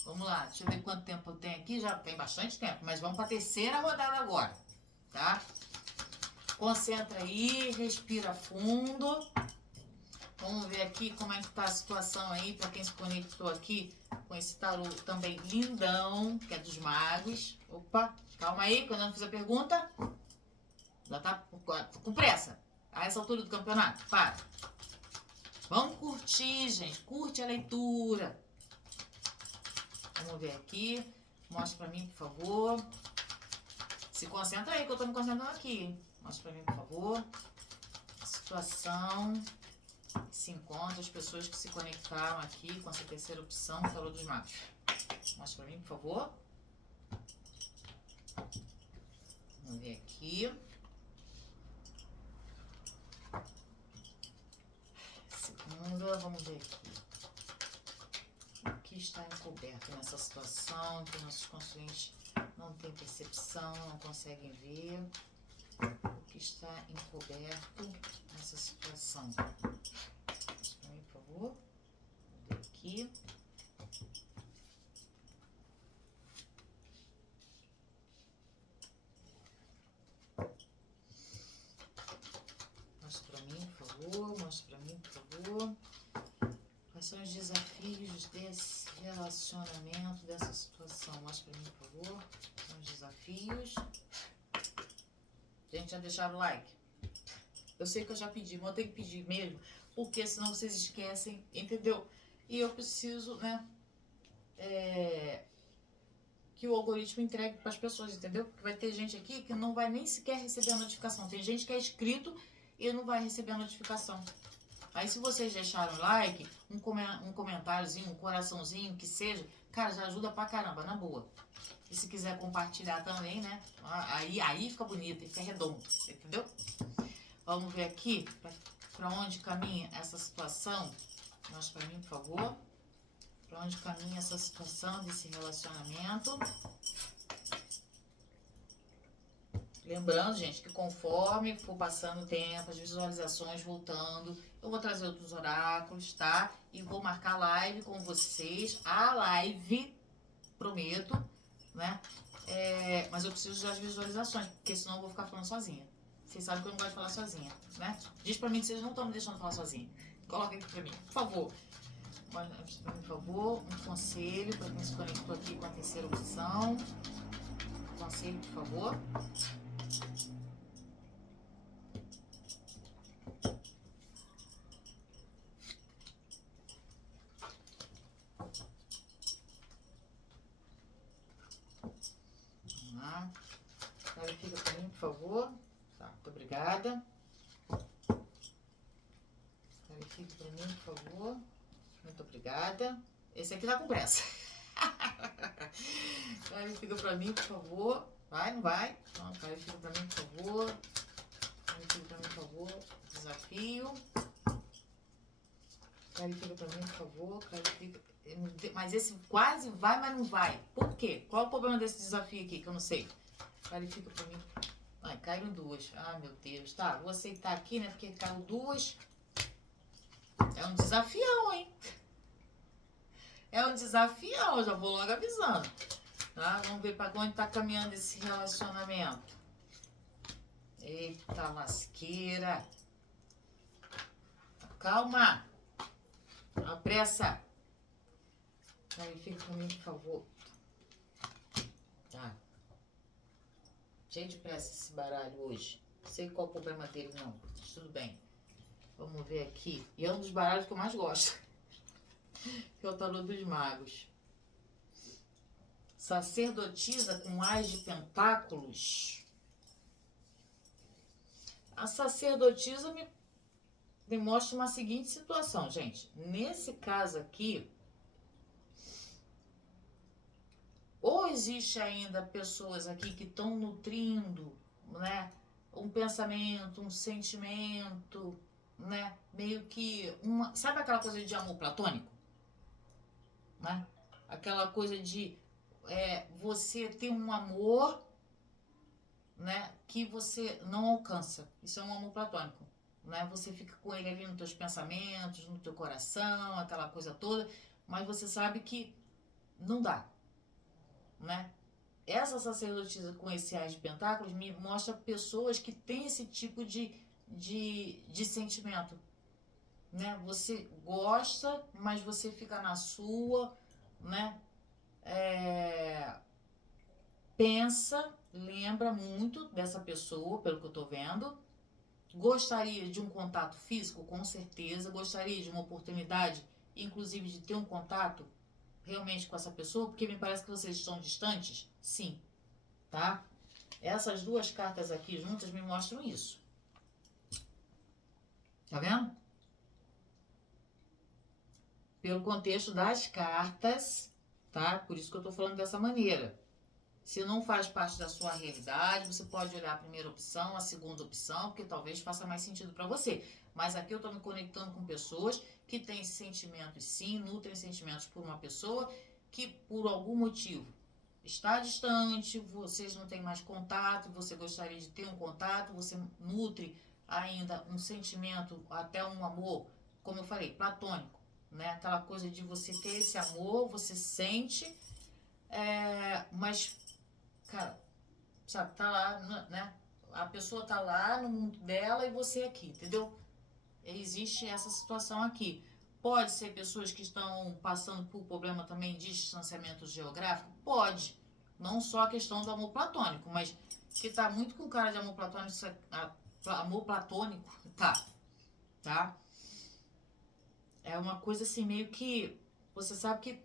Vamos lá, deixa eu ver quanto tempo eu tenho aqui. Já tem bastante tempo, mas vamos para a terceira rodada agora, tá? Concentra aí, respira fundo. aqui como é que tá a situação aí, pra quem se conectou aqui com esse tarô também lindão, que é dos magos. Opa, calma aí, quando eu não fiz a pergunta, já tá com pressa. A essa altura do campeonato, para. Vamos curtir, gente, curte a leitura. Vamos ver aqui, mostra pra mim, por favor. Se concentra aí, que eu tô me concentrando aqui. Mostra pra mim, por favor. Situação. Se encontra as pessoas que se conectaram aqui com essa terceira opção, Tarô dos Magos. Mostra pra mim, por favor. Vamos ver aqui. Segunda, vamos ver aqui. O que está encoberto nessa situação que nossos consulentes não têm percepção, não conseguem ver? O que está encoberto nessa situação? Mostra pra mim, por favor. Vamos ver aqui. Mostra pra mim, por favor. Mostra pra mim, por favor. Quais são os desafios desse relacionamento, dessa situação? Mostra pra mim, por favor. São os desafios. Gente, já deixaram o like? Eu sei que eu já pedi, mas eu tenho que pedir mesmo, porque senão vocês esquecem, entendeu? E eu preciso, né, que o algoritmo entregue para as pessoas, entendeu? Porque vai ter gente aqui que não vai nem sequer receber a notificação. Tem gente que é inscrito e não vai receber a notificação. Aí se vocês deixaram o like, um comentáriozinho, um coraçãozinho, que seja, cara, já ajuda pra caramba, na boa. E se quiser compartilhar também, né? Aí fica bonito, fica redondo, entendeu? Vamos ver aqui pra onde caminha essa situação. Mostra pra mim, por favor. Pra onde caminha essa situação desse relacionamento. Lembrando, gente, que conforme for passando o tempo, as visualizações voltando, eu vou trazer outros oráculos, tá? E vou marcar live com vocês. A live, prometo, né? Mas eu preciso das visualizações, porque senão eu vou ficar falando sozinha. Vocês sabem que eu não gosto de falar sozinha, né? Diz pra mim que vocês não estão me deixando falar sozinha. Coloca aqui pra mim, por favor. Por favor, um conselho para quem se conectou aqui com a terceira opção. Conselho, por favor. Vamos lá. Clarifica para mim, por favor. Tá, muito obrigada. Clarifica para mim, por favor. Muito obrigada. Esse aqui tá com pressa. Clarifica para mim, por favor. Vai, não vai? Então, clarifica para mim, por favor. Clarifica para mim, por favor. Desafio. Clarifica para mim, por favor. Clarifica. Mas esse quase vai, mas não vai. Por quê? Qual o problema desse desafio aqui que eu não sei? Clarifica para mim. Ai, caíram duas. Ah, meu Deus. Tá, vou aceitar aqui, né? Porque caíram duas. É um desafião, hein? É um desafião, já vou logo avisando. Tá? Vamos ver para onde tá caminhando esse relacionamento. Eita lasqueira. Calma. A pressa. Clarifica pra mim, por favor. Tá. Cheio de pressa esse baralho hoje. Não sei qual é o problema dele, não. Mas tudo bem. Vamos ver aqui. E é um dos baralhos que eu mais gosto. Que é o Tarô dos Magos. Sacerdotisa com Ás de Pentáculos. A sacerdotisa me demonstra uma seguinte situação, gente. Nesse caso aqui, ou existe ainda pessoas aqui que estão nutrindo, né, um pensamento, um sentimento, né, meio que uma, sabe aquela coisa de amor platônico, né? Aquela coisa de você ter um amor, né, que você não alcança. Isso é um amor platônico, né? Você fica com ele ali nos teus pensamentos, no teu coração, aquela coisa toda, mas você sabe que não dá, né? Essa sacerdotisa com esse Ás de Pentáculos me mostra pessoas que têm esse tipo de sentimento, né? Você gosta, mas você fica na sua, né? Pensa, lembra muito dessa pessoa, pelo que eu tô vendo. Gostaria de um contato físico, com certeza. Gostaria de uma oportunidade, inclusive de ter um contato realmente com essa pessoa, porque me parece que vocês estão distantes. Sim, tá? Essas duas cartas aqui juntas me mostram isso. Tá vendo? Pelo contexto das cartas, tá? Por isso que eu tô falando dessa maneira. Se não faz parte da sua realidade, você pode olhar a primeira opção, a segunda opção, porque talvez faça mais sentido para você. Mas aqui eu estou me conectando com pessoas que têm sentimentos, sim, nutrem sentimentos por uma pessoa que, por algum motivo, está distante, vocês não têm mais contato, você gostaria de ter um contato, você nutre ainda um sentimento, até um amor, como eu falei, platônico, né? Aquela coisa de você ter esse amor, você sente, mas cara, sabe, tá lá, né? A pessoa tá lá no mundo dela e você aqui, entendeu? Existe essa situação aqui. Pode ser pessoas que estão passando por problema também de distanciamento geográfico? Pode. Não só a questão do amor platônico, mas que tá muito com cara de amor platônico, amor platônico, tá? É uma coisa assim, meio que você sabe que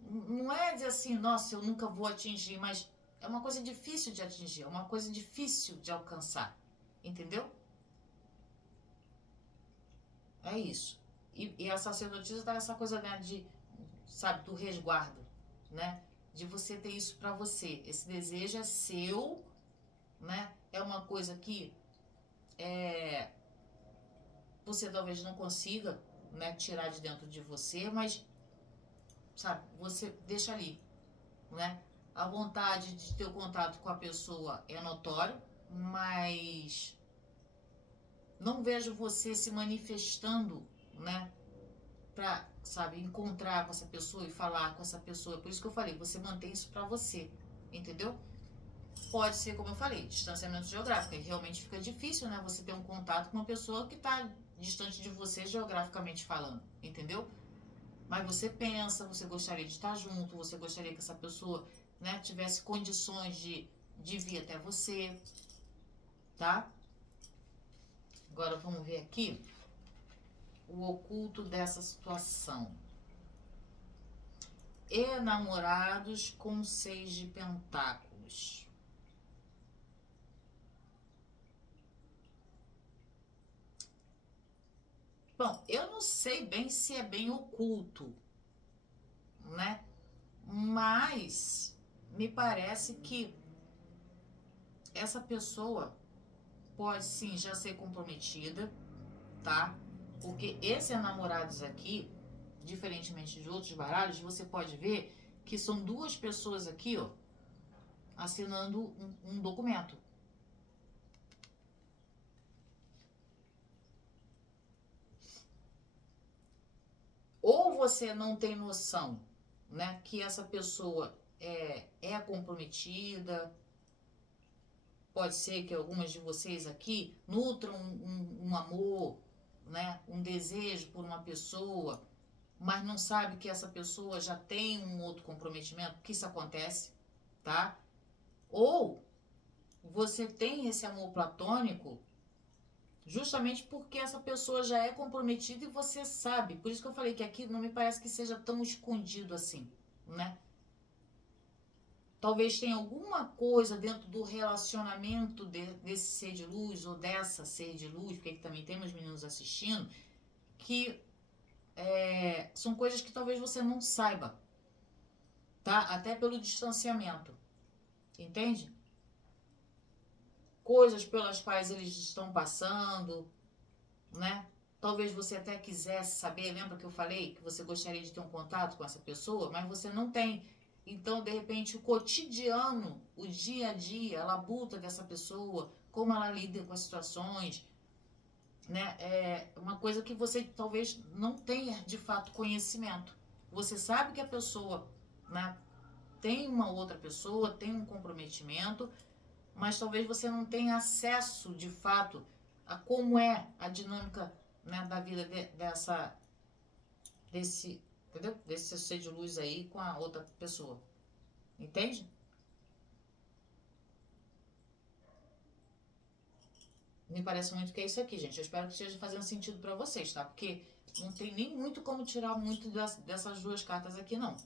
não é dizer assim, nossa, eu nunca vou atingir, mas é uma coisa difícil de atingir, é uma coisa difícil de alcançar, entendeu? É isso. E a sacerdotisa tá nessa coisa, né, de, sabe, do resguardo, né? De você ter isso para você. Esse desejo é seu, né? É uma coisa que você talvez não consiga, né, tirar de dentro de você, mas, sabe, você deixa ali, né? A vontade de ter o contato com a pessoa é notório, mas não vejo você se manifestando, né? Pra, sabe, encontrar com essa pessoa e falar com essa pessoa. Por isso que eu falei, você mantém isso pra você, entendeu? Pode ser, como eu falei, distanciamento geográfico. E realmente fica difícil, né? Você ter um contato com uma pessoa que tá distante de você geograficamente falando, entendeu? Mas você pensa, você gostaria de estar junto, você gostaria que essa pessoa, né, tivesse condições de vir até você, tá? Agora vamos ver aqui o oculto dessa situação. Enamorados com 6 de pentáculos. Bom, eu não sei bem se é bem oculto, né? Mas me parece que essa pessoa pode sim já ser comprometida, tá? Porque esses enamorados aqui, diferentemente de outros baralhos, você pode ver que são duas pessoas aqui, ó, assinando um documento. Ou você não tem noção, né, que essa pessoa é comprometida. Pode ser que algumas de vocês aqui nutram um amor, né, um desejo por uma pessoa, mas não sabe que essa pessoa já tem um outro comprometimento, que isso acontece, tá? Ou você tem esse amor platônico justamente porque essa pessoa já é comprometida e você sabe. Por isso que eu falei que aqui não me parece que seja tão escondido assim, né? Talvez tenha alguma coisa dentro do relacionamento desse ser de luz ou dessa ser de luz, porque aqui também temos meninos assistindo, que são coisas que talvez você não saiba, tá? Até pelo distanciamento, entende? Coisas pelas quais eles estão passando, né? Talvez você até quisesse saber, lembra que eu falei que você gostaria de ter um contato com essa pessoa, mas você não tem. Então, de repente, o cotidiano, o dia a dia, a labuta dessa pessoa, como ela lida com as situações, né? É uma coisa que você talvez não tenha de fato conhecimento. Você sabe que a pessoa, né, tem uma outra pessoa, tem um comprometimento, mas talvez você não tenha acesso de fato a como é a dinâmica, né, da vida desse, entendeu? Desse ser de luz aí com a outra pessoa. Entende? Me parece muito que é isso aqui, gente. Eu espero que esteja fazendo sentido pra vocês, tá? Porque não tem nem muito como tirar muito dessas duas cartas aqui, não.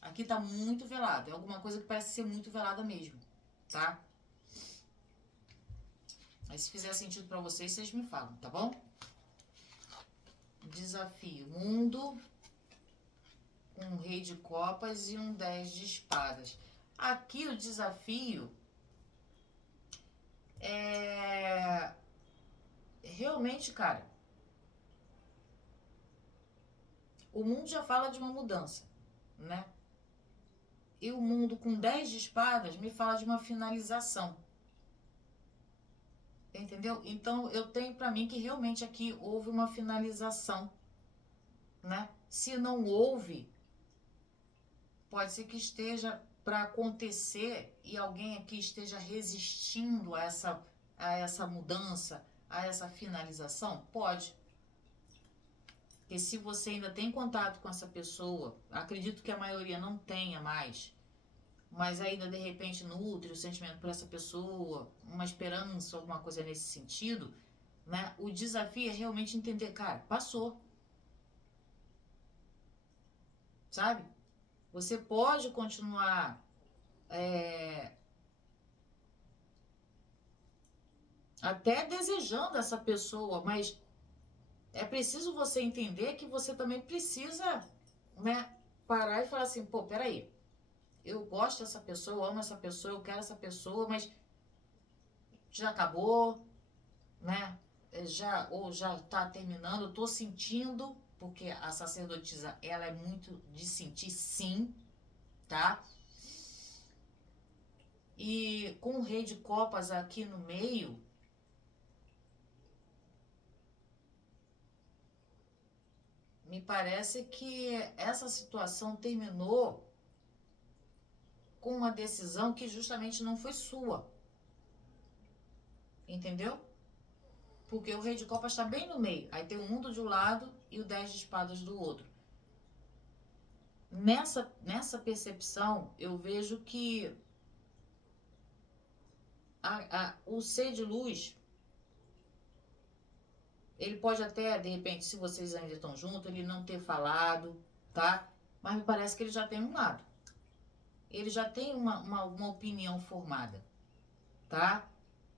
Aqui tá muito velado. É alguma coisa que parece ser muito velada mesmo, tá? Aí se fizer sentido pra vocês, vocês me falam, tá bom? Desafio. Mundo, um rei de copas e um 10 de espadas. Aqui o desafio é... Realmente, cara, o mundo já fala de uma mudança, né? E o mundo com 10 de espadas me fala de uma finalização. Entendeu? Então eu tenho pra mim que realmente aqui houve uma finalização, né? Se não houve, pode ser que esteja para acontecer e alguém aqui esteja resistindo a essa mudança, a essa finalização? Pode. Porque se você ainda tem contato com essa pessoa, acredito que a maioria não tenha mais, mas ainda de repente nutre o sentimento por essa pessoa, uma esperança, alguma coisa nesse sentido, né? O desafio é realmente entender, cara, passou, sabe? Você pode continuar até desejando essa pessoa, mas é preciso você entender que você também precisa, né, parar e falar assim, pô, peraí, eu gosto dessa pessoa, eu amo essa pessoa, eu quero essa pessoa, mas já acabou, né? Ou já tá terminando, eu tô sentindo, porque a sacerdotisa, ela é muito de sentir sim, tá? E com o rei de copas aqui no meio, me parece que essa situação terminou com uma decisão que justamente não foi sua, entendeu? Porque o rei de copas está bem no meio, aí tem o mundo de um lado e o 10 de espadas do outro. Nessa percepção, eu vejo que o ser de luz, ele pode até, de repente, se vocês ainda estão juntos, ele não ter falado, tá? Mas me parece que ele já tem um lado. Ele já tem uma opinião formada, tá?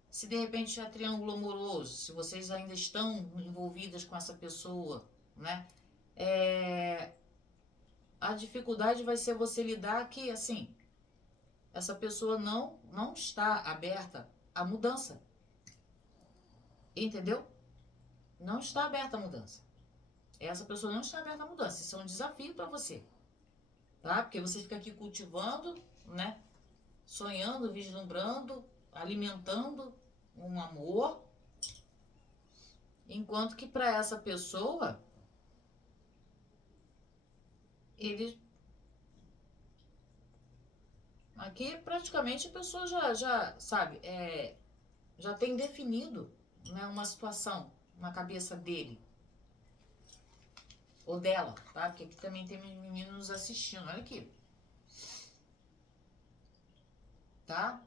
Se de repente é triângulo amoroso, se vocês ainda estão envolvidas com essa pessoa, né? A dificuldade vai ser você lidar que, assim, essa pessoa não está aberta à mudança. Entendeu? Não está aberta à mudança. Essa pessoa não está aberta à mudança. Isso é um desafio para você, tá? Porque você fica aqui cultivando, né? Sonhando, vislumbrando, alimentando um amor, enquanto que para essa pessoa ele aqui praticamente a pessoa já sabe, já tem definido, né, uma situação na cabeça dele ou dela, tá? Porque aqui também tem meninos assistindo, olha aqui, tá?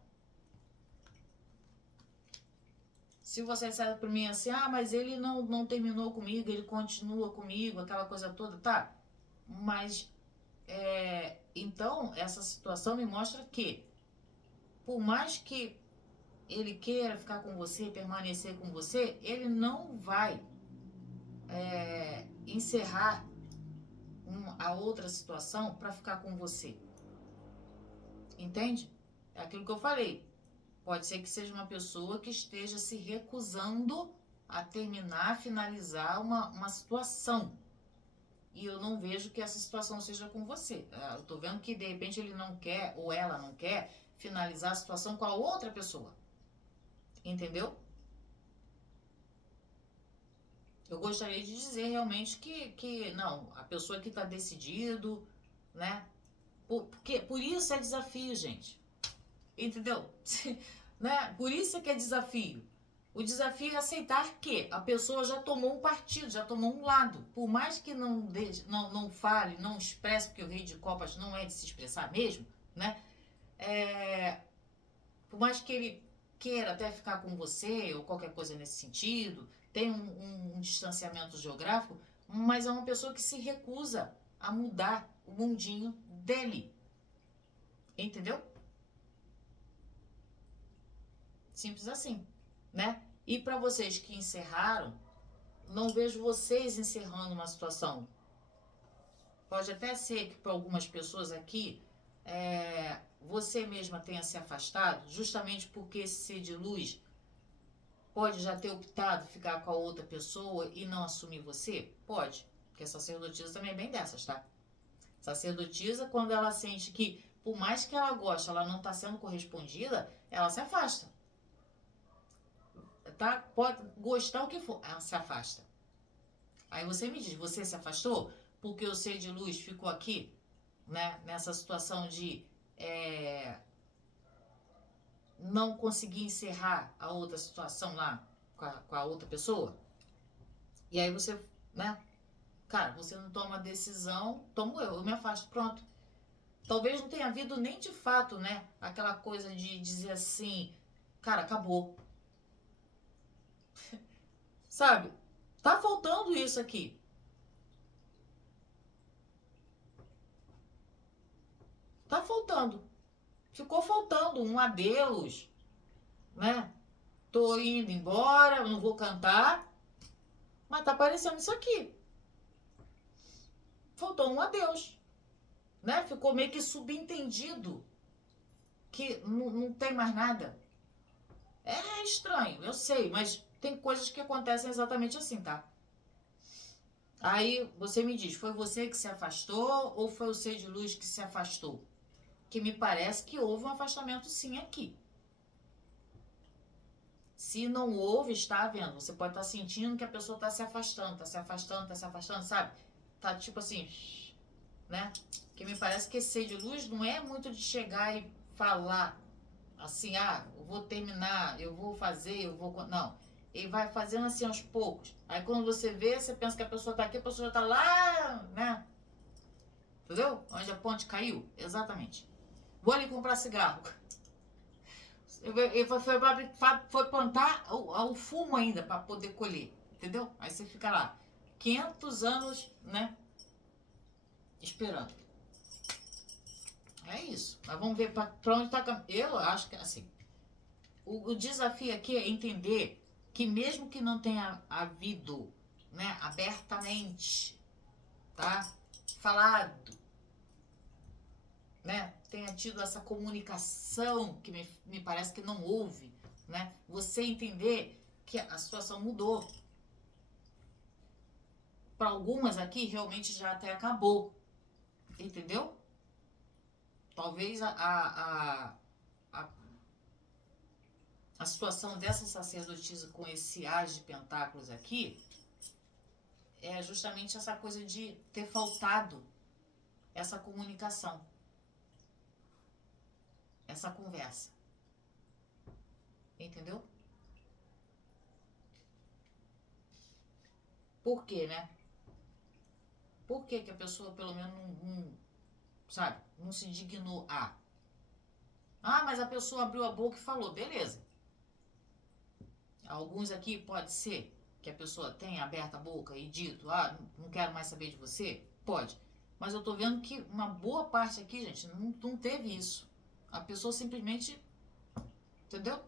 Se você disser pra mim assim, ah, mas ele não terminou comigo, ele continua comigo, aquela coisa toda, tá? Mas, então, essa situação me mostra que, por mais que ele queira ficar com você, permanecer com você, ele não vai encerrar a outra situação para ficar com você. Entende? É aquilo que eu falei. Pode ser que seja uma pessoa que esteja se recusando a terminar, finalizar uma situação. E eu não vejo que essa situação seja com você. Eu tô vendo que de repente ele não quer, ou ela não quer, finalizar a situação com a outra pessoa. Entendeu? Eu gostaria de dizer realmente que não, a pessoa que está decidido, né? Por isso é desafio, gente. Entendeu? Né? Por isso é que é desafio. O desafio é aceitar que a pessoa já tomou um partido, já tomou um lado. Por mais que não fale, não expresse, porque o rei de copas não é de se expressar mesmo, né? Por mais que ele queira até ficar com você ou qualquer coisa nesse sentido, tem um distanciamento geográfico, mas é uma pessoa que se recusa a mudar o mundinho dele. Entendeu? Simples assim, né? E para vocês que encerraram, não vejo vocês encerrando uma situação. Pode até ser que para algumas pessoas aqui, você mesma tenha se afastado, justamente porque esse ser de luz pode já ter optado ficar com a outra pessoa e não assumir você? Pode, porque a sacerdotisa também é bem dessas, tá? Sacerdotisa, quando ela sente que, por mais que ela goste, ela não está sendo correspondida, ela se afasta. Tá? Pode gostar o que for, ela se afasta. Aí você me diz, você se afastou porque o ser de luz ficou aqui, né? Nessa situação de não conseguir encerrar a outra situação lá com a outra pessoa? E aí você, né? Cara, você não toma decisão, tomo eu me afasto, pronto. Talvez não tenha havido nem de fato, né? Aquela coisa de dizer assim, cara, acabou. Sabe? Tá faltando isso aqui. Tá faltando. Ficou faltando um adeus, né? Tô indo embora, não vou cantar, mas tá aparecendo isso aqui. Faltou um adeus, né? Ficou meio que subentendido que não tem mais nada. É estranho, eu sei, mas tem coisas que acontecem exatamente assim, tá? Aí você me diz, foi você que se afastou ou foi o ser de luz que se afastou? Que me parece que houve um afastamento sim aqui. Se não houve, está havendo. Você pode estar sentindo que a pessoa está se afastando, está se afastando, está se afastando, sabe? Tá tipo assim, né? Que me parece que esse ser de luz não é muito de chegar e falar assim, eu vou terminar, eu vou fazer, eu vou... Não. Ele vai fazendo assim aos poucos. Aí quando você vê, você pensa que a pessoa tá aqui, a pessoa já tá lá, né? Entendeu? Onde a ponte caiu. Exatamente. Vou ali comprar cigarro. Ele foi plantar o fumo ainda para poder colher. Entendeu? Aí você fica lá 500 anos, né? Esperando. É isso. Mas vamos ver para onde tá. Eu acho que assim. O desafio aqui é entender que mesmo que não tenha havido, né, abertamente, tá? Falado, né? Tenha tido essa comunicação que me parece que não houve, né? Você entender que a situação mudou. Para algumas aqui realmente já até acabou, entendeu? Talvez a situação dessa sacerdotisa com esse as de pentáculos aqui é justamente essa coisa de ter faltado essa comunicação, essa conversa. Entendeu? Por quê, né? Por que a pessoa pelo menos sabe, não se dignou a... mas a pessoa abriu a boca e falou, beleza. Alguns aqui pode ser que a pessoa tenha aberto a boca e dito, não quero mais saber de você. Pode. Mas eu tô vendo que uma boa parte aqui, gente, não teve isso. A pessoa simplesmente, entendeu?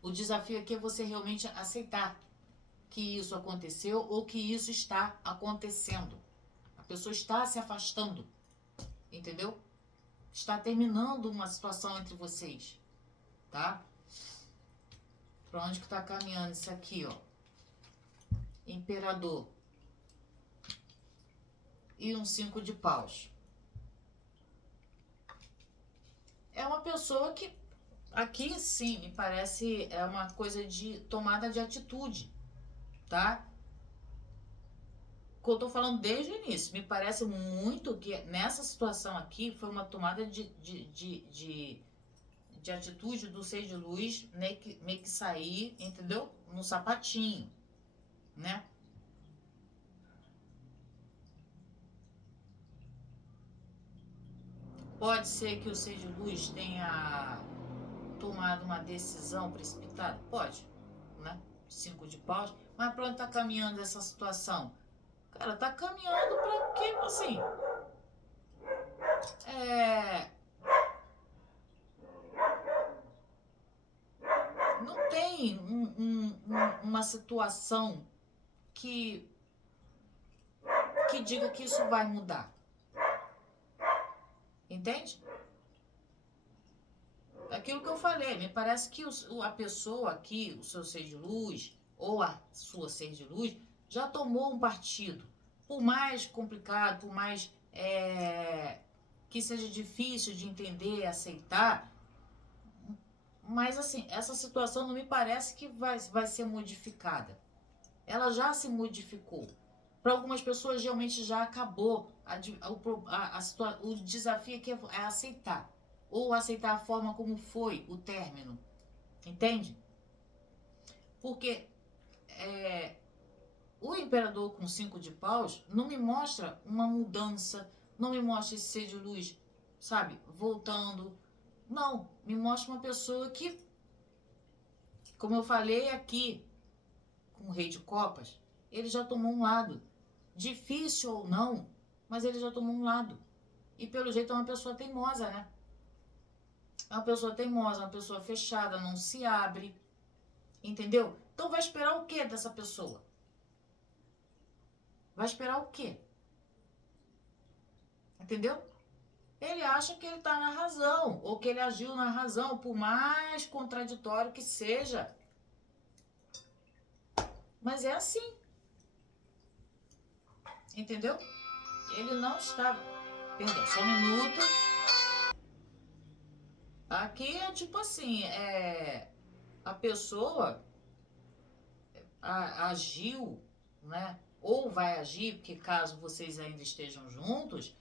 O desafio aqui é você realmente aceitar que isso aconteceu ou que isso está acontecendo. A pessoa está se afastando, entendeu? Está terminando uma situação entre vocês, tá? Pra onde que tá caminhando isso aqui, ó? Imperador. E um 5 de paus. É uma pessoa que, aqui sim, me parece é uma coisa de tomada de atitude, tá? Que eu tô falando desde o início. Me parece muito que nessa situação aqui foi uma tomada de de atitude do ser de luz meio que sair, entendeu? No sapatinho, né? Pode ser que o ser de luz tenha tomado uma decisão precipitada? Pode, né? 5 de paus. Mas pra onde tá caminhando essa situação? Cara, tá caminhando pra quê? Assim, não tem uma situação que, que diga que isso vai mudar. Entende? Aquilo que eu falei, me parece que a pessoa aqui, o seu ser de luz, ou a sua ser de luz, já tomou um partido. Por mais complicado, por mais que seja difícil de entender, aceitar, mas assim, essa situação não me parece que vai ser modificada. Ela já se modificou. Para algumas pessoas, realmente já acabou. O desafio aqui é aceitar. Ou aceitar a forma como foi o término. Entende? Porque o imperador com 5 de paus não me mostra uma mudança, não me mostra esse ser de luz, sabe, voltando. Não, me mostra uma pessoa que, como eu falei aqui, com o rei de copas, ele já tomou um lado. Difícil ou não, mas ele já tomou um lado. E pelo jeito é uma pessoa teimosa, né? É uma pessoa teimosa, uma pessoa fechada, não se abre. Entendeu? Então vai esperar o que dessa pessoa? Vai esperar o quê? Entendeu? Ele acha que ele está na razão, ou que ele agiu na razão, por mais contraditório que seja. Mas é assim. Entendeu? Ele não estava. Perdão, só um minuto. Aqui é tipo assim, a pessoa agiu, né? Ou vai agir, porque caso vocês ainda estejam juntos,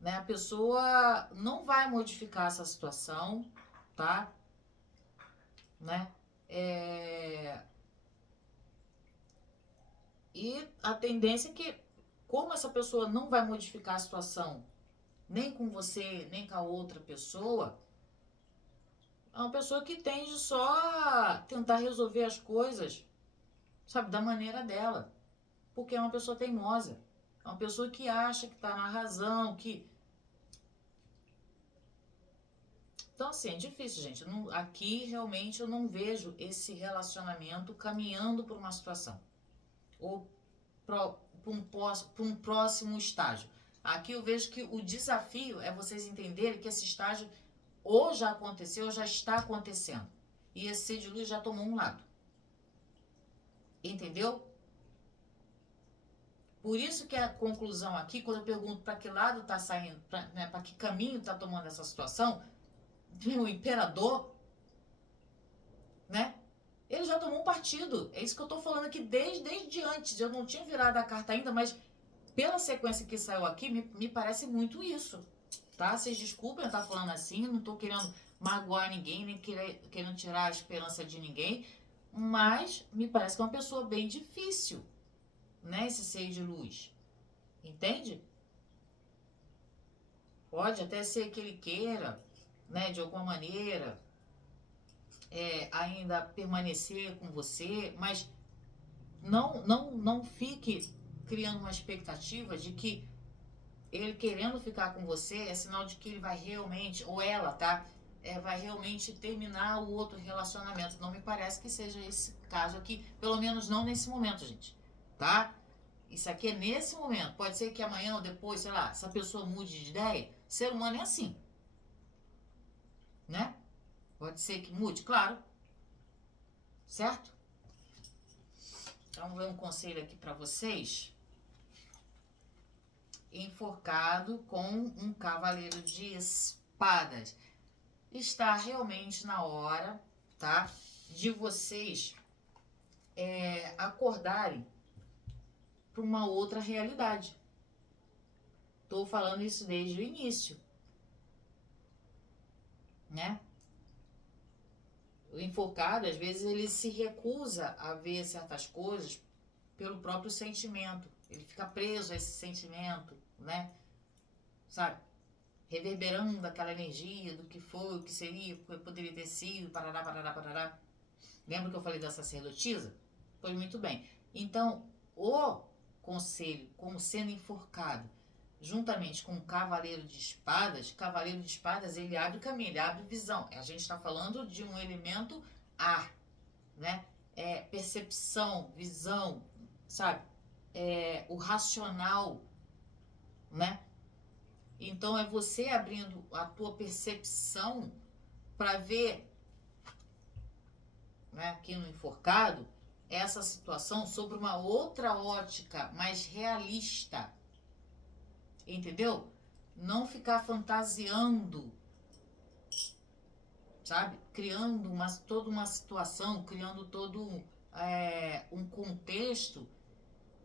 né? A pessoa não vai modificar essa situação, tá? Né? E a tendência é que, como essa pessoa não vai modificar a situação, nem com você, nem com a outra pessoa, é uma pessoa que tende só a tentar resolver as coisas, sabe, da maneira dela. Porque é uma pessoa teimosa. É uma pessoa que acha que está na razão, que... Então, assim, é difícil, gente. Aqui, realmente, eu não vejo esse relacionamento caminhando para uma situação. Ou para um próximo estágio. Aqui eu vejo que o desafio é vocês entenderem que esse estágio ou já aconteceu ou já está acontecendo. E esse ser de luz já tomou um lado. Entendeu? Por isso que a conclusão aqui, quando eu pergunto para que lado está saindo, para que caminho está tomando essa situação, o imperador, né? Ele já tomou um partido. É isso que eu estou falando aqui desde antes. Eu não tinha virado a carta ainda, mas pela sequência que saiu aqui, me parece muito isso. Tá? Vocês desculpem eu estar falando assim, não estou querendo magoar ninguém, nem querendo tirar a esperança de ninguém, mas me parece que é uma pessoa bem difícil, né? Esse ser de luz. Entende? Pode até ser que ele queira, né, de alguma maneira, ainda permanecer com você, mas não fique criando uma expectativa de que ele querendo ficar com você é sinal de que ele vai realmente, ou ela, tá? Vai realmente terminar o outro relacionamento. Não me parece que seja esse caso aqui, pelo menos não nesse momento, gente, tá? Isso aqui é nesse momento. Pode ser que amanhã ou depois, sei lá, essa pessoa mude de ideia. Ser humano é assim, né? Pode ser que mude, claro. Certo? Então, vou dar um conselho aqui para vocês. Enforcado com um cavaleiro de espadas. Está realmente na hora, tá? De vocês acordarem para uma outra realidade. Tô falando isso desde o início, né? O enforcado, às vezes, ele se recusa a ver certas coisas pelo próprio sentimento. Ele fica preso a esse sentimento, né? Sabe? Reverberando aquela energia do que foi, o que seria, o que poderia ter sido, parará, parará, parará. Lembra que eu falei da sacerdotisa? Pois muito bem. Então, o conselho, como sendo enforcado, juntamente com o cavaleiro de espadas, ele abre caminho, ele abre visão. A gente está falando de um elemento ar, né? Percepção, visão, sabe? O racional, né? Então é você abrindo a tua percepção para ver, né, aqui no enforcado, essa situação sobre uma outra ótica mais realista, entendeu? Não ficar fantasiando, sabe? Criando toda uma situação, criando todo um contexto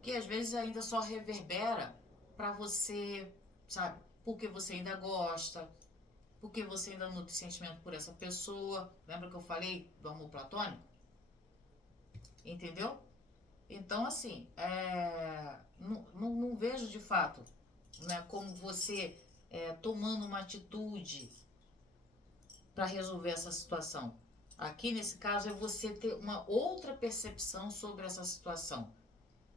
que às vezes ainda só reverbera para você, sabe? Porque você ainda gosta, porque você ainda nutre sentimento por essa pessoa. Lembra que eu falei do amor platônico? Entendeu? Então, assim, não vejo de fato, né, como você tomando uma atitude para resolver essa situação. Aqui, nesse caso, é você ter uma outra percepção sobre essa situação.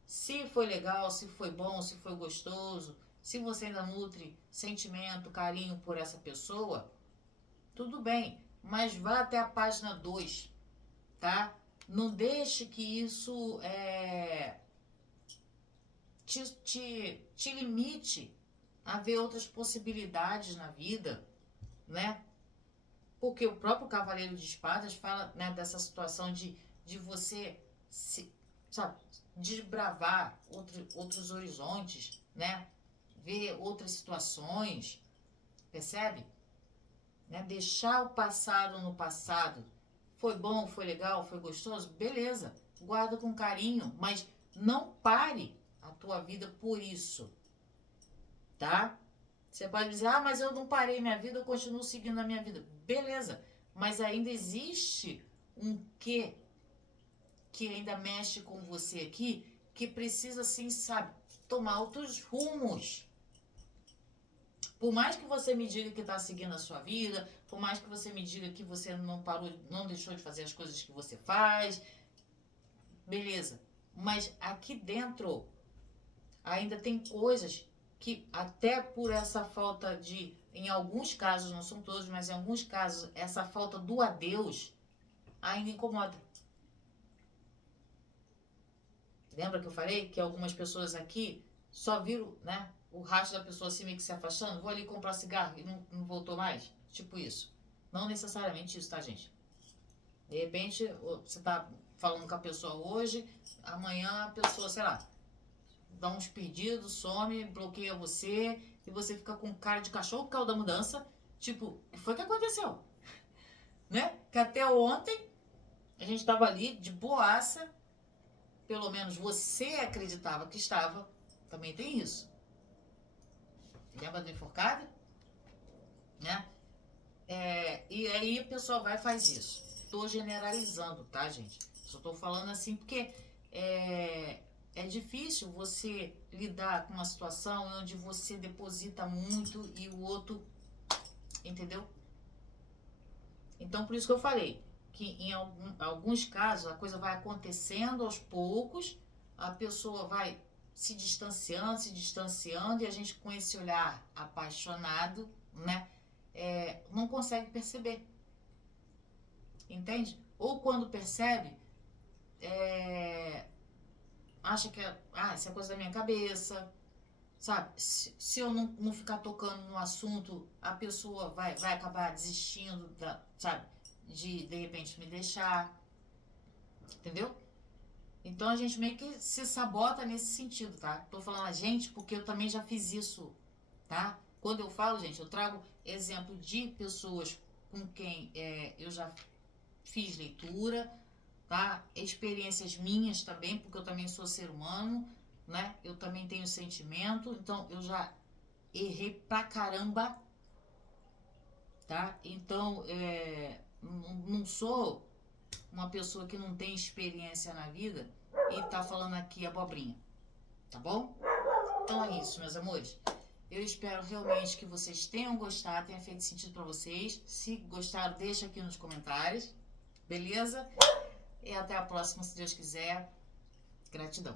Se foi legal, se foi bom, se foi gostoso, se você ainda nutre sentimento, carinho por essa pessoa, tudo bem, mas vá até a página 2, tá? Não deixe que isso te limite a ver outras possibilidades na vida, né? Porque o próprio Cavaleiro de Espadas fala, né, dessa situação de você, sabe, desbravar outros horizontes, né? Ver outras situações, percebe? Né? Deixar o passado no passado. Foi bom, foi legal, foi gostoso? Beleza, guarda com carinho, mas não pare a tua vida por isso, tá? Você pode dizer, mas eu não parei minha vida, eu continuo seguindo a minha vida. Beleza, mas ainda existe um quê que ainda mexe com você aqui, que precisa, assim, sabe, tomar outros rumos. Por mais que você me diga que está seguindo a sua vida, por mais que você me diga que você não parou, não deixou de fazer as coisas que você faz, beleza. Mas aqui dentro ainda tem coisas que até por essa falta de, em alguns casos, não são todos, mas em alguns casos, essa falta do adeus ainda incomoda. Lembra que eu falei que algumas pessoas aqui só viram, né, o rastro da pessoa assim meio que se afastando? Vou ali comprar cigarro e não voltou mais? Tipo isso. Não necessariamente isso, tá, gente? De repente, você tá falando com a pessoa hoje, amanhã a pessoa, sei lá, dá uns pedidos, some, bloqueia você, e você fica com cara de cachorro por causa da mudança. Tipo, o que foi que aconteceu? Né? Que até ontem a gente tava ali de boaça, pelo menos você acreditava que estava, também tem isso. Lembra do enforcado? Né? E aí a pessoa vai e faz isso. Tô generalizando, tá, gente? Só tô falando assim porque é difícil você lidar com uma situação onde você deposita muito e o outro, entendeu? Então, por isso que eu falei que em alguns casos a coisa vai acontecendo aos poucos, a pessoa vai se distanciando, e a gente com esse olhar apaixonado, né, não consegue perceber, entende? Ou quando percebe, acha que isso é coisa da minha cabeça, sabe? Se eu não ficar tocando no assunto, a pessoa vai acabar desistindo, sabe? De repente me deixar, entendeu? Então a gente meio que se sabota nesse sentido, tá? Tô falando a gente porque eu também já fiz isso, tá? Quando eu falo, gente, eu trago exemplo de pessoas com quem eu já fiz leitura, tá? Experiências minhas também, porque eu também sou ser humano, né? Eu também tenho sentimento, então eu já errei pra caramba, tá? Então, não sou uma pessoa que não tem experiência na vida e tá falando aqui abobrinha, tá bom? Então é isso, meus amores. Eu espero realmente que vocês tenham gostado, tenha feito sentido pra vocês. Se gostaram, deixa aqui nos comentários, beleza? E até a próxima, se Deus quiser. Gratidão.